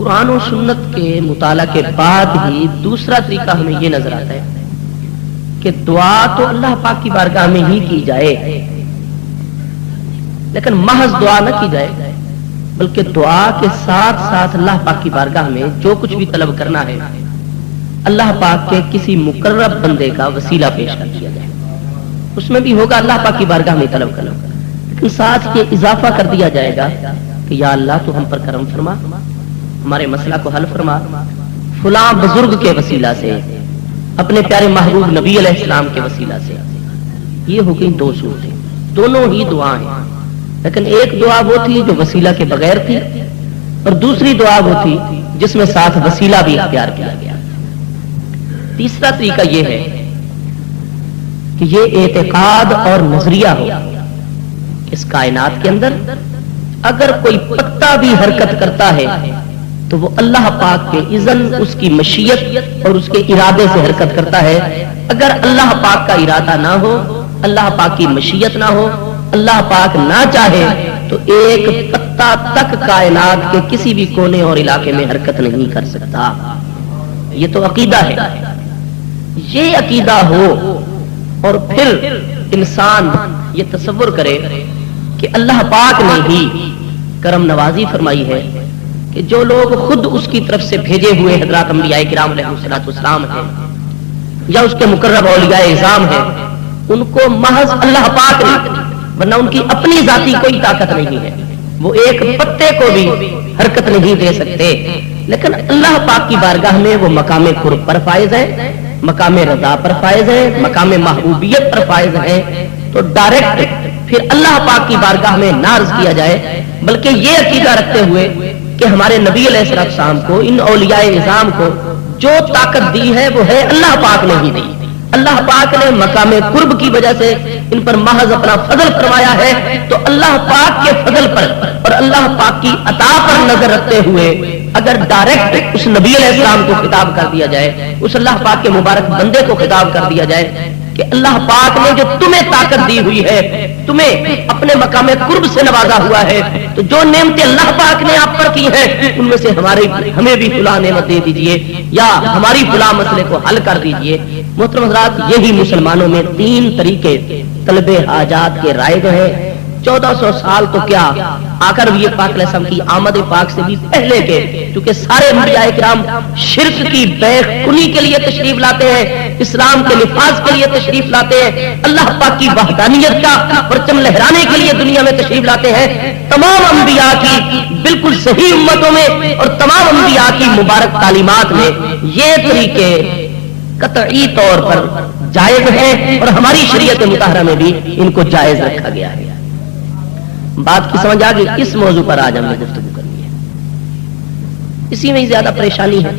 قرآن و سنت کے مطالعہ کے بعد ہی دوسرا طریقہ ہمیں یہ نظر آتا ہے کہ دعا تو اللہ پاک کی بارگاہ میں ہی کی جائے، لیکن محض دعا نہ کی جائے، بلکہ دعا کے ساتھ ساتھ اللہ پاک کی بارگاہ میں جو کچھ بھی طلب کرنا ہے اللہ پاک کے کسی مقرب بندے کا وسیلہ پیش کر دیا جائے۔ اس میں بھی ہوگا اللہ پاک کی بارگاہ میں طلب کرنا، لیکن ساتھ یہ اضافہ کر دیا جائے گا کہ یا اللہ تو ہم پر کرم فرما، ہمارے مسئلہ کو حل فرما، فلاں بزرگ کے وسیلہ سے، اپنے پیارے محبوب نبی علیہ السلام کے وسیلہ سے۔ یہ ہو گئی دو صورتیں، دونوں ہی دعائیں، لیکن ایک دعا وہ تھی جو وسیلہ کے بغیر تھی، اور دوسری دعا وہ تھی جس میں ساتھ وسیلہ بھی اختیار کیا گیا۔ تیسرا طریقہ یہ ہے کہ یہ اعتقاد اور نظریہ ہو اس کائنات کے اندر اگر کوئی پتا بھی حرکت کرتا ہے تو وہ اللہ پاک کے اذن، اس کی مشیت اور اس کے ارادے سے حرکت کرتا ہے۔ اگر اللہ پاک کا ارادہ نہ ہو، اللہ پاک کی مشیت نہ ہو، اللہ پاک نہ چاہے تو ایک پتا تک کائنات کے کسی بھی کونے اور علاقے میں حرکت نہیں کر سکتا۔ یہ تو عقیدہ ہے۔ یہ عقیدہ ہو اور پھر انسان یہ تصور کرے کہ اللہ پاک نے ہی کرم نوازی فرمائی ہے کہ جو لوگ خود اس کی طرف سے بھیجے ہوئے حضرات انبیاء کرام علیہ السلام ہیں یا اس کے مقرب اولیاء اعظام ہیں، ان کو محض اللہ پاک نے، ورنہ ان کی اپنی ذاتی کوئی طاقت نہیں ہے، وہ ایک پتے کو بھی حرکت نہیں دے سکتے، لیکن اللہ پاک کی بارگاہ میں وہ مقام قرب پر فائز ہے، مقام رضا پر فائز ہے، مقام محبوبیت پر فائز ہے۔ تو ڈائریکٹ پھر اللہ پاک کی بارگاہ میں نہ عرض کیا جائے، بلکہ یہ عقیدہ رکھتے ہوئے کہ ہمارے نبی علیہ السلام کو، ان اولیاء اعظام کو جو طاقت دی ہے وہ ہے اللہ پاک نے ہی دی۔ اللہ پاک نے مقام قرب کی وجہ سے ان پر محض اپنا فضل فرمایا ہے، تو اللہ پاک کے فضل پر اور اللہ پاک کی عطا پر نظر رکھتے ہوئے اگر ڈائریکٹ اس نبی علیہ السلام کو خطاب کر دیا جائے، اس اللہ پاک کے مبارک بندے کو خطاب کر دیا جائے کہ اللہ پاک نے جو تمہیں طاقت دی ہوئی ہے، تمہیں اپنے مقام قرب سے نوازا ہوا ہے، تو جو نعمتیں اللہ پاک نے آپ پر کی ہیں ان میں سے ہمیں بھی فلاں نعمت دے دیجئے یا ہماری فلاں مسئلے کو حل کر دیجئے۔ محترم حضرات، یہی مسلمانوں میں 3 طریقے طلب حاجات کے رائج ہیں۔ 1400 سال تو کیا، آخر نبی پاک علیہ السلام کی آمد پاک سے بھی پہلے کے، کیونکہ سارے انبیاء کرام شرک کی بیع کنی کے لیے تشریف لاتے ہیں، اسلام کے نفاذ کے لیے تشریف لاتے ہیں، اللہ پاک کی وحدانیت کا پرچم لہرانے کے لیے دنیا میں تشریف لاتے ہیں۔ تمام انبیاء کی بالکل صحیح امتوں میں اور تمام انبیاء کی مبارک تعلیمات میں یہ طریقے قطعی طور پر جائز ہیں، اور ہماری شریعت مطہرہ میں بھی ان کو جائز رکھا گیا ہے۔ بات کی سمجھ آ گئی؟ اس موضوع پر آج ہم نے گفتگو کرنی ہے، اسی میں زیادہ پریشانی ہے۔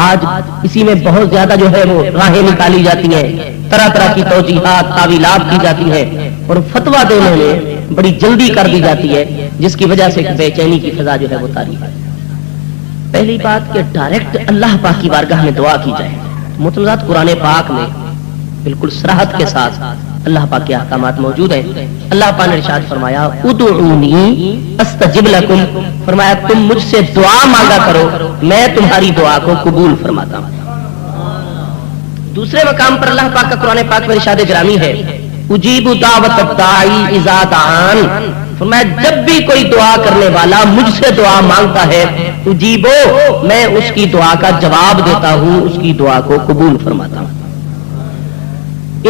آج اسی میں بہت زیادہ جو ہے وہ راہیں نکالی جاتی ہیں، طرح طرح کی توجیحات، تعویلات کی جاتی ہیں، اور فتویٰ دینے میں بڑی جلدی کر دی جاتی ہے، جس کی وجہ سے بے چینی کی فضا جو ہے وہ طاری ہے۔ پہلی بات کہ ڈائریکٹ اللہ پاک کی بارگاہ میں دعا کی جائے۔ محترمات، قرآن پاک میں بالکل صراحت کے ساتھ اللہ پاک کے احکامات موجود ہیں۔ اللہ پاک نے ارشاد فرمایا ادعونی استجب لکم، فرمایا تم مجھ سے دعا مانگا کرو، میں تمہاری دعا کو قبول فرماتا ہوں۔ دوسرے مقام پر اللہ پاک کا قرآن پاک میں ارشاد گرامی ہے اجیب دعوت الداعی اذا دعان، فرمایا جب بھی کوئی دعا کرنے والا مجھ سے دعا مانگتا ہے، اجیبو، میں اس کی دعا کا جواب دیتا ہوں، اس کی دعا کو قبول فرماتا ہوں۔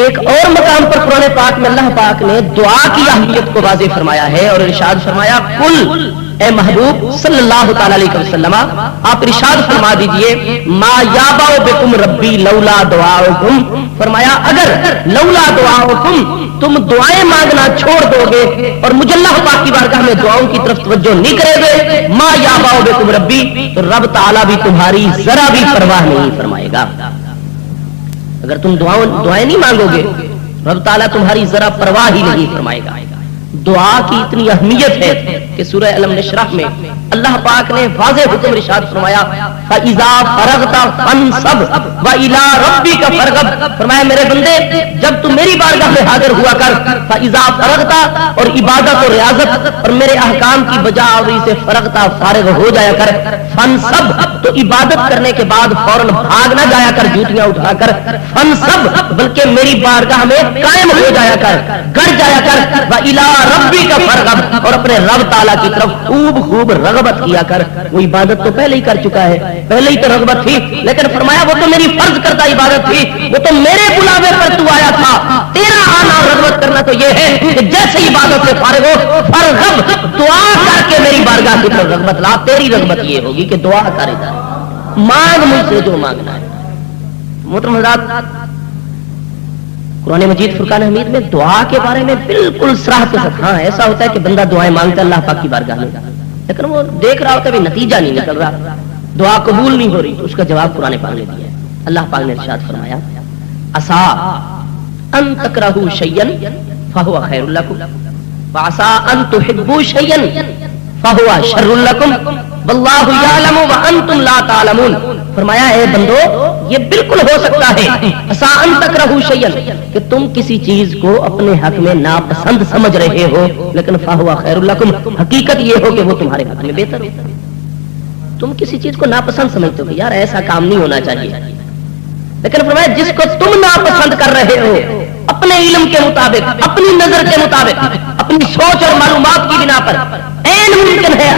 ایک اور مقام پر قرآن پاک میں اللہ پاک نے دعا کی اہمیت کو واضح فرمایا ہے اور ارشاد فرمایا قل، اے محبوب صلی اللہ تعالی علیہ وسلم آپ ارشاد فرما دیجئے ما یابا بکم ربی لولا دعاؤکم، فرمایا اگر لولا دعاؤکم تم دعائیں مانگنا چھوڑ دو گے اور مجھے اللہ پاک کی بارگاہ میں دعاؤں کی طرف توجہ نہیں کرے گے، ما یابا بکم ربی، تو رب تعالیٰ بھی تمہاری ذرا بھی پرواہ نہیں فرمائے گا۔ اگر تم دعائیں نہیں مانگو گے رب تعالیٰ تمہاری ذرا پرواہ ہی نہیں فرمائے گا۔ دعا کی اتنی اہمیت ہے کہ سورہ الم نشرح میں اللہ پاک نے واضح حکم ارشاد فرمایا فَإِذَا فَرَغْتَ فَانْصَبْ وَإِلَىٰ رَبِّكَ فَارْغَب، فرمایا میرے بندے جب تم میری بارگاہ میں حاضر ہوا کر، فَإِذَا فَرَغْتَ اور عبادت اور ریاضت اور میرے احکام کی بجا آوری سے فرغتا فارغ ہو جایا کر، فَانْصَبْ تو عبادت کرنے کے بعد فوراً بھاگ نہ جایا کر جوتیاں اٹھا کر، فَانْصَبْ بلکہ میری بارگاہ میں قائم ہو جایا کر، گڑ جایا کر، وَإِلَىٰ رَبِّكَ فَارْغَب اور اپنے رب تعالیٰ کی طرف خوب رغبت کیا کر۔ وہ عبادت تو پہلے ہی کر چکا ہے، پہلے ہی تو رغبت تھی، لیکن فرمایا وہ تو میری فرض کردہ عبادت تھی، وہ تو میرے بلاوے پر تو آیا تھا، تیرا آنا اور رغبت کرنا تو یہ ہے کہ جیسے عبادت سے فارغ ہو فرغب دعا کر کے میری بارگاہ کی طرف رغبت لا۔ تیری رغبت یہ ہوگی کہ دعا کر ادھر مانگ مجھ سے جو مانگنا ہے۔ محترم حضرات، قرآن مجید فرقان حمید میں دعا کے بارے میں بالکل صراحت کے ساتھ، ہاں ایسا ہوتا ہے کہ بندہ دعائیں مانگتا ہے اللہ پاک کی بارگاہ میں، لیکن وہ دیکھ رہا ہوتا ہے نتیجہ نہیں نکل رہا، دعا قبول نہیں ہو رہی، تو اس کا جواب قرآن پاک نے دیا ہے۔ اللہ پاک نے ارشاد فرمایا عسیٰ ان تکرہوا شیئا فہو خیر لکم وعسیٰ ان تحبوا شیئا فہو شر لکم واللہ یعلم وانتم لا تعلمون۔ فرمایا اے بندو یہ بالکل ہو سکتا ہے عسیٰ ان تکرہوا شیئا کہ تم کسی چیز کو اپنے حق میں ناپسند سمجھ رہے ہو، لیکن فہو خیر لکم حقیقت یہ ہو کہ وہ تمہارے حق میں بہتر ہو۔ تم کسی چیز کو ناپسند سمجھتے ہو کہ یار ایسا کام نہیں ہونا چاہیے، لیکن فرمایا جس کو تم ناپسند کر رہے ہو اپنے علم کے مطابق، اپنی نظر کے مطابق، اپنی سوچ اور معلومات کی بنا پر این ممکن ہے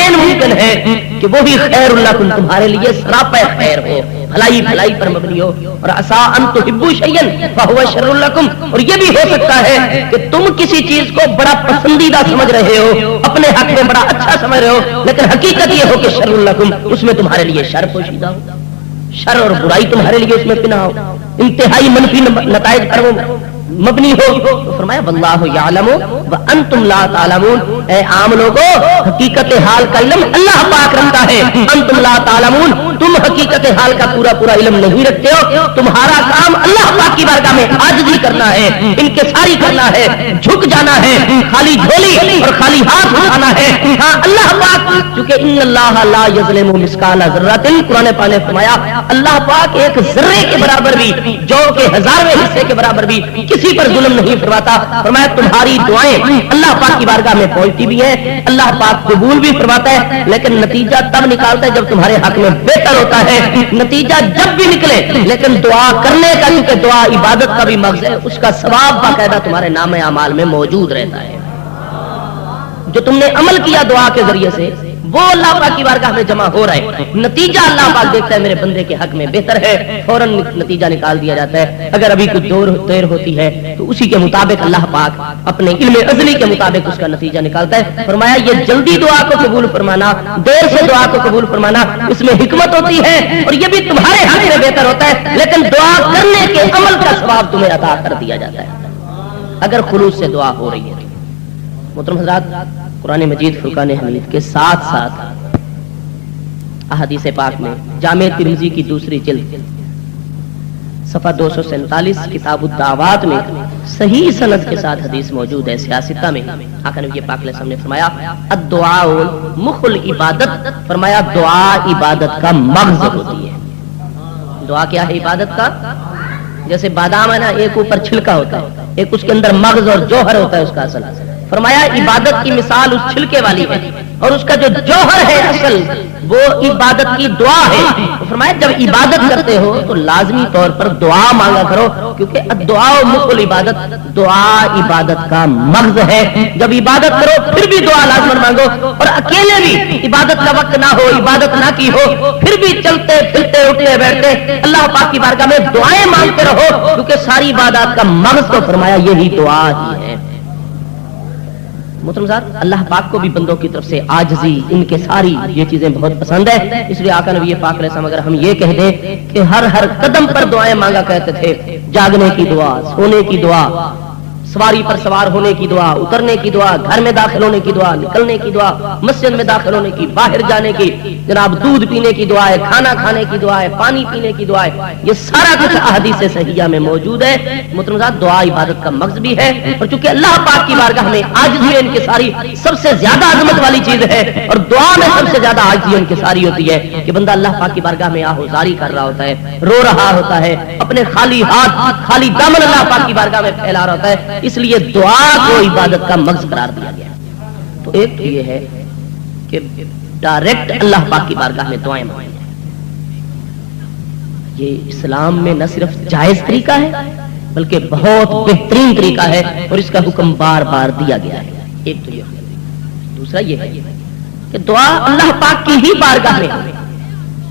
این ممکن ہے کہ وہی خیر لکم تمہارے لیے سراپا خیر ہو، بھلائی پر مبنی ہو، اور عسیٰ ان تحبوا شیئا فہو شر لکم اور یہ بھی ہو سکتا ہے کہ تم کسی چیز کو بڑا پسندیدہ سمجھ رہے ہو، اپنے حق میں بڑا اچھا سمجھ رہے ہو، لیکن حقیقت یہ ہو کہ شر لکم اس میں تمہارے لیے شر پوشیدہ ہو، شر اور برائی تمہارے لیے اس میں پنہا ہو، انتہائی منفی نتائج پر مبنی ہو۔ تو فرمایا واللہ یعلم وانتم لا تعلمون، اے عام لوگوں حقیقت حال کا علم اللہ پاک رکھتا ہے، انتم لا تعلمون تم حقیقت حال کا پورا علم نہیں رکھتے ہو، تمہارا کام اللہ پاک کی بارگاہ میں عاجزی کرنا ہے، انکساری کرنا ہے، جھک جانا ہے، خالی جھولی اور خالی ہاتھ اٹھانا ہے۔ ہاں اللہ پاک چونکہ ان اللہ لا یظلم مثقال ذرۃ، قرآن پاک نے فرمایا اللہ پاک ایک ذرے کے برابر بھی، جو کہ ہزارویں حصے کے برابر بھی کسی پر ظلم نہیں فرماتا۔ فرمایا تمہاری دعائیں اللہ پاک کی بارگاہ میں پہنچتی بھی ہیں، اللہ پاک قبول بھی فرماتا ہے، لیکن نتیجہ تب نکالتا ہے جب تمہارے حق میں بہتر ہوتا ہے۔ نتیجہ جب بھی نکلے لیکن دعا کرنے کا، کیونکہ دعا عبادت کا بھی مغز ہے، اس کا ثواب باقاعدہ تمہارے نام اعمال میں موجود رہتا ہے۔ جو تم نے عمل کیا دعا کے ذریعے سے وہ اللہ پاک کی بارگاہ میں جمع ہو رہا ہے، نتیجہ اللہ پاک دیکھتا ہے میرے بندے کے حق میں بہتر ہے، فوراً نتیجہ نکال دیا جاتا ہے۔ اگر ابھی کچھ دیر ہوتی ہے تو اسی کے مطابق اللہ پاک اپنے علم ازلی کے مطابق اس کا نتیجہ نکالتا ہے۔ فرمایا یہ جلدی دعا کو قبول فرمانا، دیر سے دعا کو قبول فرمانا، اس میں حکمت ہوتی ہے اور یہ بھی تمہارے حق میں بہتر ہوتا ہے، لیکن دعا کرنے کے عمل کا ثواب تمہیں عطا کر دیا جاتا ہے اگر خلوص سے دعا ہو رہی ہے۔ محترم حضرات، قرآن مجید فرقان حمید کے ساتھ ساتھ احادیث پاک میں جامع ترمذی کی دوسری جلد صفحہ 247 کتاب الدعوات میں صحیح سند کے ساتھ حدیث موجود ہے، سیاستہ میں آقا نبی پاک علیہ السلام نے فرمایا الدعاء مخ العبادت، فرمایا دعا عبادت کا مغز ہوتی ہے۔ دعا کیا ہے عبادت کا؟ جیسے بادام ہے نا، ایک اوپر چھلکا ہوتا ہے، ایک اس کے اندر مغز اور جوہر ہوتا ہے اس کا اصل۔ فرمایا عبادت کی مثال اس چھلکے والی ہے اور اس کا جو جوہر ہے اصل وہ عبادت کی دعا ہے۔ فرمایا جب عبادت کرتے ہو تو لازمی طور پر دعا مانگا کرو، کیونکہ الدعاء مخ العبادت، دعا عبادت کا مغز ہے۔ جب عبادت کرو پھر بھی دعا لازمن مانگو، اور اکیلے بھی عبادت کا وقت نہ ہو، عبادت نہ کی ہو، پھر بھی چلتے پھرتے اٹھتے بیٹھتے اللہ پاک کی بارگاہ میں دعائیں مانگتے رہو، کیونکہ ساری عبادات کا مغز تو فرمایا یہی دعا ہی ہے۔ محترم صاحب، اللہ پاک کو بھی بندوں کی طرف سے عاجزی، ان کے ساری یہ چیزیں بہت پسند ہے، اس لیے آقا نبی پاک علیہ السلام اگر ہم یہ کہہ دیں کہ ہر قدم پر دعائیں مانگا کرتے تھے، جاگنے کی دعا، سونے کی دعا، سواری پر سوار ہونے کی دعا، اترنے کی دعا، گھر میں داخل ہونے کی دعا، نکلنے کی دعا، مسجد میں داخل ہونے کی، باہر جانے کی، جناب دودھ پینے کی دعا ہے، کھانا کھانے کی دعا ہے، پانی پینے کی دعا ہے، یہ سارا کچھ احادیث صحیحہ میں موجود ہے۔ محترمات، دعا عبادت کا مغز بھی ہے، اور چونکہ اللہ پاک کی بارگاہ میں عاجزی ان کی ساری سب سے زیادہ عظمت والی چیز ہے، اور دعا میں سب سے زیادہ عاجزی ان کی ساری ہوتی ہے کہ بندہ اللہ پاک کی بارگاہ میں آہوزاری کر رہا ہوتا ہے، رو رہا ہوتا ہے، اپنے خالی ہاتھ خالی دامن اللہ پاک کی بارگاہ میں پھیلا رہا ہوتا ہے، اس لیے دعا کو عبادت کا مغز قرار دیا گیا۔ تو ایک تو یہ ہے کہ ڈائریکٹ اللہ پاک کی بارگاہ میں دعائیں مانگیں، یہ اسلام میں نہ صرف جائز طریقہ ہے بلکہ بہت بہترین طریقہ ہے، اور اس کا حکم بار بار دیا گیا ہے۔ ایک تو یہ ہے۔ دوسرا یہ ہے کہ دعا اللہ پاک کی ہی بارگاہ میں ہو،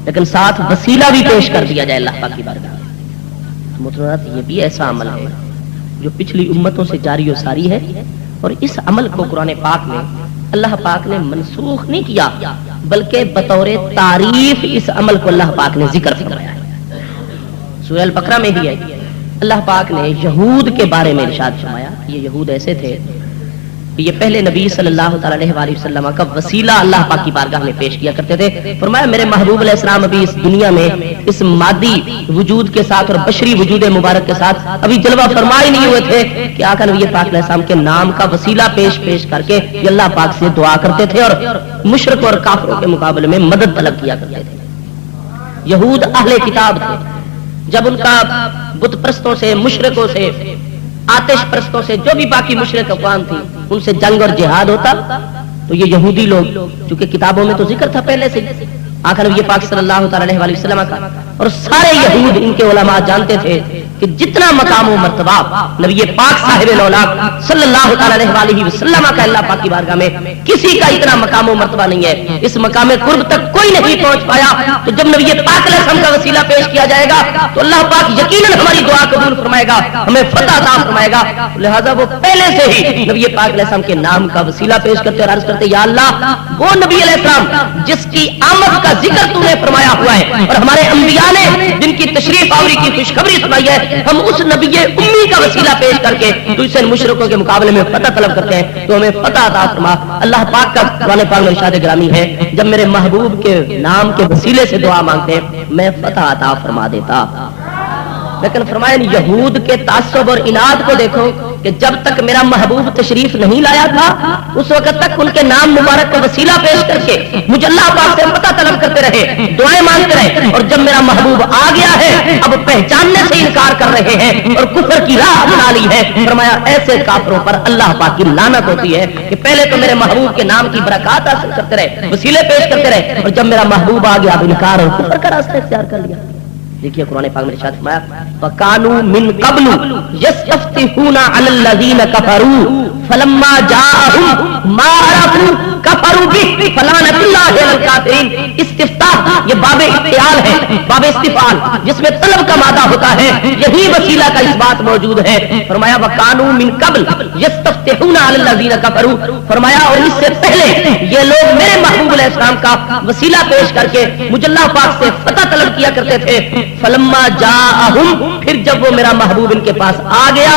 لیکن ساتھ وسیلہ بھی پیش کر دیا جائے اللہ پاک کی بارگاہ میں۔ مطلب یہ بھی ایسا عمل ہے جو پچھلی امتوں سے جاری و ساری ہے، اور اس عمل کو قرآن پاک میں اللہ پاک نے منسوخ نہیں کیا، بلکہ بطور تعریف اس عمل کو اللہ پاک نے ذکر فرمایا ہے۔ سورہ البقرہ میں بھی ہے، اللہ پاک نے یہود کے بارے میں ارشاد فرمایا، یہ یہود ایسے تھے کہ یہ پہلے نبی صلی اللہ تعالی علیہ وسلم کا وسیلہ اللہ پاک کی بارگاہ میں پیش کیا کرتے تھے۔ فرمایا میرے محبوب علیہ السلام ابھی اس دنیا میں اس مادی وجود کے ساتھ اور بشری وجود مبارک کے ساتھ ابھی جلوہ فرما ہی نہیں ہوئے تھے کہ آقا نبی پاک علیہ السلام کے نام کا وسیلہ پیش کر کے یہ اللہ پاک سے دعا کرتے تھے، اور مشرک اور کافروں کے مقابلے میں مدد طلب کیا کرتے تھے۔ یہود اہل کتاب تھے، جب ان کا بت پرستوں سے، مشرکوں سے، آتش پرستوں سے، جو بھی باقی مشرک اقوام تھی، ان سے جنگ اور جہاد ہوتا، تو یہ یہودی لوگ، چونکہ کتابوں میں تو ذکر تھا پہلے سے آقا نبی پاک صلی اللہ تعالی علیہ وسلم کا، اور سارے یہود ان کے علماء جانتے تھے کہ جتنا مقام و مرتبہ نبی پاک صاحب الاولاق صلی اللہ تعالی علیہ وسلم کا اللہ پاک کی بارگاہ میں کسی کا اتنا مقام و مرتبہ نہیں ہے، اس مقام قرب تک کوئی نہیں پہنچ پایا۔ تو جب نبی پاک علیہ السلام کا وسیلہ پیش کیا جائے گا تو اللہ پاک یقیناً ہماری دعا قبول فرمائے گا، ہمیں فتح عطا فرمائے گا۔ لہذا وہ پہلے سے ہی نبی پاک علیہ السلام کے نام کا وسیلہ پیش کرتے اور عرض کرتے، یا اللہ وہ نبی علیہ السلام جس کی آمد کا ذکر تو نے فرمایا ہوا ہے اور ہمارے انبیاء نے جن کی تشریف آوری کی خوشخبری سنائی ہے، ہم اس نبی امی کا وسیلہ پیش کر کے تو اسے مشرکوں کے مقابلے میں فتح طلب کرتے ہیں، تو ہمیں فتح عطا فرما۔ اللہ پاک کا قرآن پاک میں ارشاد گرامی ہے، جب میرے محبوب کے نام کے وسیلے سے دعا مانگتے ہیں میں فتح عطا فرما دیتا۔ لیکن فرمایا یہود کے تعصب اور اناد کو دیکھو کہ جب تک میرا محبوب تشریف نہیں لایا تھا اس وقت تک ان کے نام مبارک کا وسیلہ پیش کر کے مجھے اللہ پاک سے پتہ طلب کرتے رہے، دعائیں مانگتے رہے، اور جب میرا محبوب آ گیا ہے اب پہچاننے سے انکار کر رہے ہیں اور کفر کی راہ اپنا لی ہے۔ فرمایا ایسے کافروں پر اللہ پاک کی لعنت ہوتی ہے کہ پہلے تو میرے محبوب کے نام کی برکات حاصل کرتے رہے، وسیلے پیش کرتے رہے، اور جب میرا محبوب آ گیا اب انکار اور کفر کا راستہ اختیار کر لیا۔ دیکھیے قرآن پاک میں ارشاد فرمایا وَكَانُوا مِن قَبْلُ يَسْتَفْتِحُونَ عَلَى الَّذِينَ كَفَرُوا فَلَمَّا جَاءَهُم مَا عَرَفُوا كَفَرُوا بِهِ فَلَعْنَةُ اللَّهِ عَلَى الْكَافِرِينَ۔ استفتاح یہ باب افتعال ہے، باب استفعال جس میں طلب کا مادہ ہوتا ہے، یہی وسیلہ کا اس بات موجود ہے۔ فرمایا وَكَانُوا مِن قَبْلُ يَسْتَفْتِحُونَ عَلَى الَّذِينَ كَفَرُوا، فرمایا اور اس سے پہلے یہ لوگ میرے محبوب علیہ السلام کا وسیلہ پیش کر کے مجھ اللہ پاک سے فتح طلب کیا کرتے تھے۔ فلما جاءہم، پھر جب وہ میرا محبوب ان کے پاس آ گیا،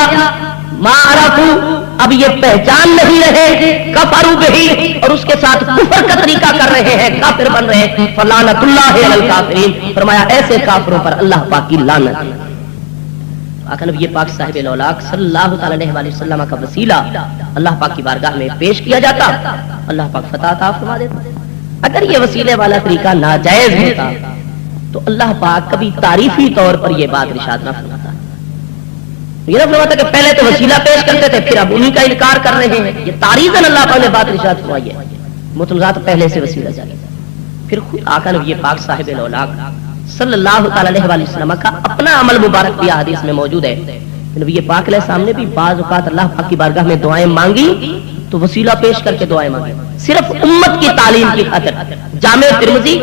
ما عرفوا، اب یہ پہچان نہیں رہے، کفروا بہی، اور اس کے ساتھ کفر کا طریقہ کر رہے ہیں، کافر بن رہے ہیں، فلعنت اللہ علی الکافرین، فرمایا ایسے کافروں پر اللہ پاک کی لعنت۔ آقا نبی پاک صاحب الاولاق صلی اللہ تعالی علیہ وسلم کا وسیلہ اللہ پاک کی بارگاہ میں پیش کیا جاتا، اللہ پاک فتح عطا فرما دیتا۔ اگر یہ وسیلے والا طریقہ ناجائز ہوتا تو اللہ پاک کبھی تعریفی طور پر یہ بات ارشاد نہ فرماتا، یہ نہ فرماتا کہ پہلے تو وسیلہ پیش کرتے تھے پھر اب انہی کا انکار کر رہے ہیں۔ یہ تعریفاً اللہ پاک نے بات ارشاد فرمائی ہے، متمزات پہلے سے وسیلہ جاری، پھر خود آقا نبی پاک صاحب الاولاق صلی اللہ تعالی علیہ وسلم کا اپنا عمل مبارک بھی حدیث میں موجود ہے۔ نبی پاک علیہ السلام نے بھی بعض اوقات اللہ پاک کی بارگاہ میں دعائیں مانگی تو وسیلہ پیش کر کے دعائیں مانگی، صرف امت کی تعلیم کی خاطر۔ جامع ترمذی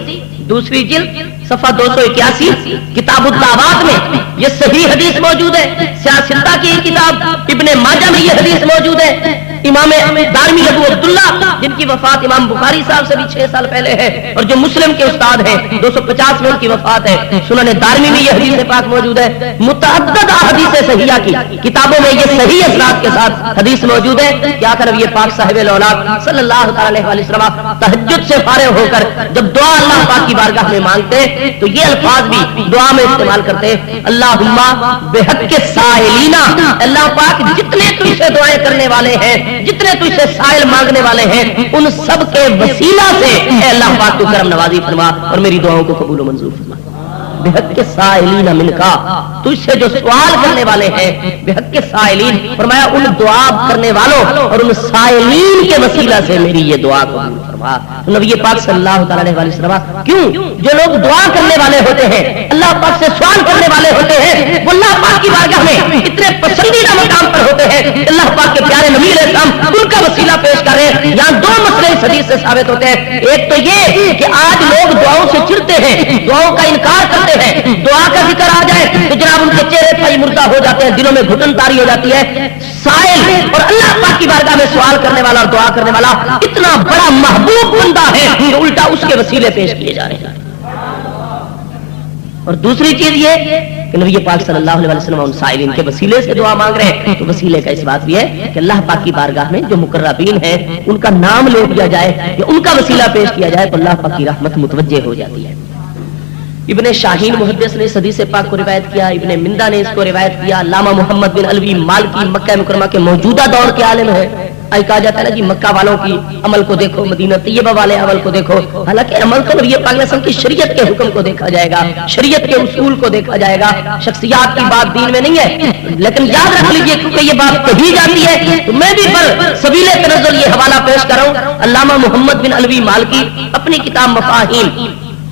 دوسری جلد صفحہ 281 کتاب الدعوات میں یہ صحیح حدیث موجود ہے، سیاستہ کی کتاب ابن ماجہ میں یہ حدیث موجود ہے۔ امام دارمی ابو عبداللہ جن کی وفات امام بخاری صاحب سے بھی 6 سال پہلے ہے اور جو مسلم کے استاد ہیں 250 میں ان کی وفات ہے. سنن دارمی میں یہ حدیث پاک موجود ہے. متعدد احادیث صحیحہ کی کتابوں میں یہ صحیح اسناد کے ساتھ حدیث موجود ہے کہ آخر نبی پاک صاحب الاولاد صلی اللہ تعالی علیہ وسلم تہجد سے فارغ ہو کر جب دعا اللہ پاک کی بارگاہ میں مانگتے تو یہ الفاظ بھی دعا میں استعمال کرتے. اللہم بحق کے سائلین، اللہ پاک جتنے تجھ سے دعائیں کرنے والے ہیں، جتنے تجھ سے سائل مانگنے والے ہیں، ان سب کے وسیلہ سے اے اللہ پاک تو کرم نوازی فرما اور میری دعاؤں کو قبول و منظور فرما. بحق کے سائلین منکا، تجھ سے جو سوال کرنے والے ہیں، بحق کے سائلین فرمایا ان دعا کرنے والوں اور ان سائلین کے وسیلہ سے میری یہ دعا قبول فرما. نبی پاک صلی اللہ تعالی علیہ وسلم کیوں جو لوگ دعا کرنے والے ہوتے ہیں، اللہ پاک سے سوال کرنے والے ہوتے ہیں، وہ اللہ پاک کی بارگاہ میں اتنے پسندیدہ مقام پر ہوتے ہیں. اللہ پاک کے پیارے نبی علیہ السلام ان کا وسیلہ پیش کر رہے ہیں. یہاں 2 مسئلے اس حدیث سے ثابت ہوتے ہیں. ایک تو یہ کہ آج لوگ دعاؤں سے چڑتے ہیں، دعاؤں کا انکار کرتے ہیں. دعا کا ذکر آ جائے تو جناب ان کے چہرے پائی مردہ ہو جاتے ہیں، دلوں میں گھٹن طاری ہو جاتی ہے. سائل اور اللہ پاک کی بارگاہ میں سوال کرنے والا اور دعا کرنے والا اتنا بڑا محبوب بندہ ہے کہ الٹا اس کے وسیلے پیش کیے جا رہے ہیں. اور دوسری چیز یہ کہ نبی پاک صلی اللہ علیہ وسلم ان سائلین کے وسیلے سے دعا مانگ رہے ہیں. تو وسیلے کا اس بات بھی ہے کہ اللہ پاک کی بارگاہ میں جو مقربین ہیں ان کا نام لے دیا جائے یا ان کا وسیلہ پیش کیا جائے تو اللہ پاک کی رحمت متوجہ ہو جاتی ہے. ابن شاہین محدث نے اس حدیث پاک کو روایت کیا، ابن مندہ نے اس کو روایت کیا. علامہ محمد بن علوی مالکی مکہ مکرمہ کے موجودہ دور کے عالم ہے. کہا جاتا ہے نا جی مکہ والوں کی عمل کو دیکھو، مدینہ طیبہ والے عمل کو دیکھو. حالانکہ عمل تو نبی پاک وسلم کی شریعت کے حکم کو دیکھا جائے گا، شریعت کے اصول کو دیکھا جائے گا. شخصیات کی بات دین میں نہیں ہے. لیکن یاد رکھ لیجئے کیونکہ یہ بات کہی جاتی ہے تو میں بھی پر سبیل تنزل یہ حوالہ پیش کر رہا ہوں. علامہ محمد بن علوی مالکی اپنی کتاب مفاہیم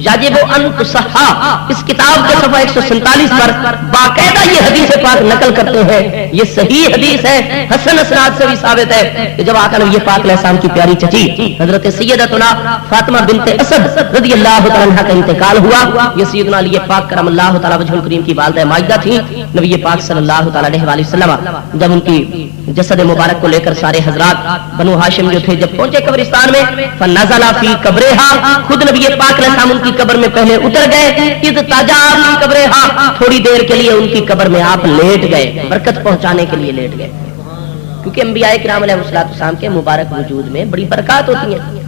یاجب ان تصحا اس کتاب کے صفحہ 147 پر باقاعدہ یہ حدیث پاک نقل کرتے ہیں. یہ صحیح حدیث ہے، حسن اسناد سے بھی ثابت ہے کہ جب آقا نبی پاک علیہ السلام کی پیاری چچی حضرت سیدتنا فاطمہ بنت اسد رضی اللہ تعالی عنہا کا انتقال ہوا، یہ سیدنا علی پاک کرم اللہ تعالی وجہ الکریم کی والدہ ماجدہ تھی. نبی پاک صلی اللہ تعالی علیہ وسلم جب ان کی جسد مبارک کو لے کر سارے حضرات بنو ہاشم جو تھے جب پہنچے قبرستان میں، فنزل فی قبرہا، خود نبی پاک علیہ السلام کی قبر میں پہلے اتر گئے. اذ تجا فی قبرہا، تھوڑی دیر کے لیے ان کی قبر میں آپ لیٹ گئے، برکت پہنچانے کے لیے لیٹ گئے. کیونکہ انبیاء کرام علیہ السلام کے مبارک وجود میں بڑی برکات ہوتی ہیں.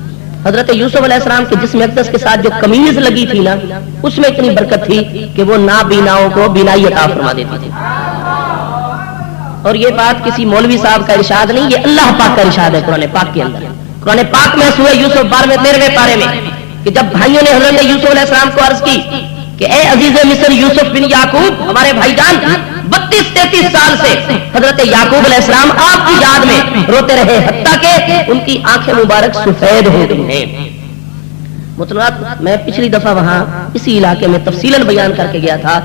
حضرت یوسف علیہ السلام کے جسم اقدس کے ساتھ جو قمیض لگی تھی نا، اس میں اتنی برکت تھی کہ وہ نابیناؤں کو بینائی عطا فرما دیتی تھی. اور یہ بات کسی مولوی صاحب کا ارشاد نہیں، یہ اللہ پاک کا ارشاد ہے قرآن پاک کے اندر. قرآن پاک میں سورہ یوسف 12 پارے میں کہ جب بھائیوں نے حضرت یوسف علیہ السلام کو عرض کی کہ اے عزیز مصر یوسف بن یعقوب، ہمارے بھائی جان 32-33 سال سے حضرت یعقوب علیہ السلام آپ کی یاد میں روتے رہے، حتیٰ کہ ان کی آنکھیں مبارک سفید ہو گئی ہیں. مطلب میں پچھلی دفعہ وہاں اسی علاقے میں تفصیلاً بیان کر کے گیا تھا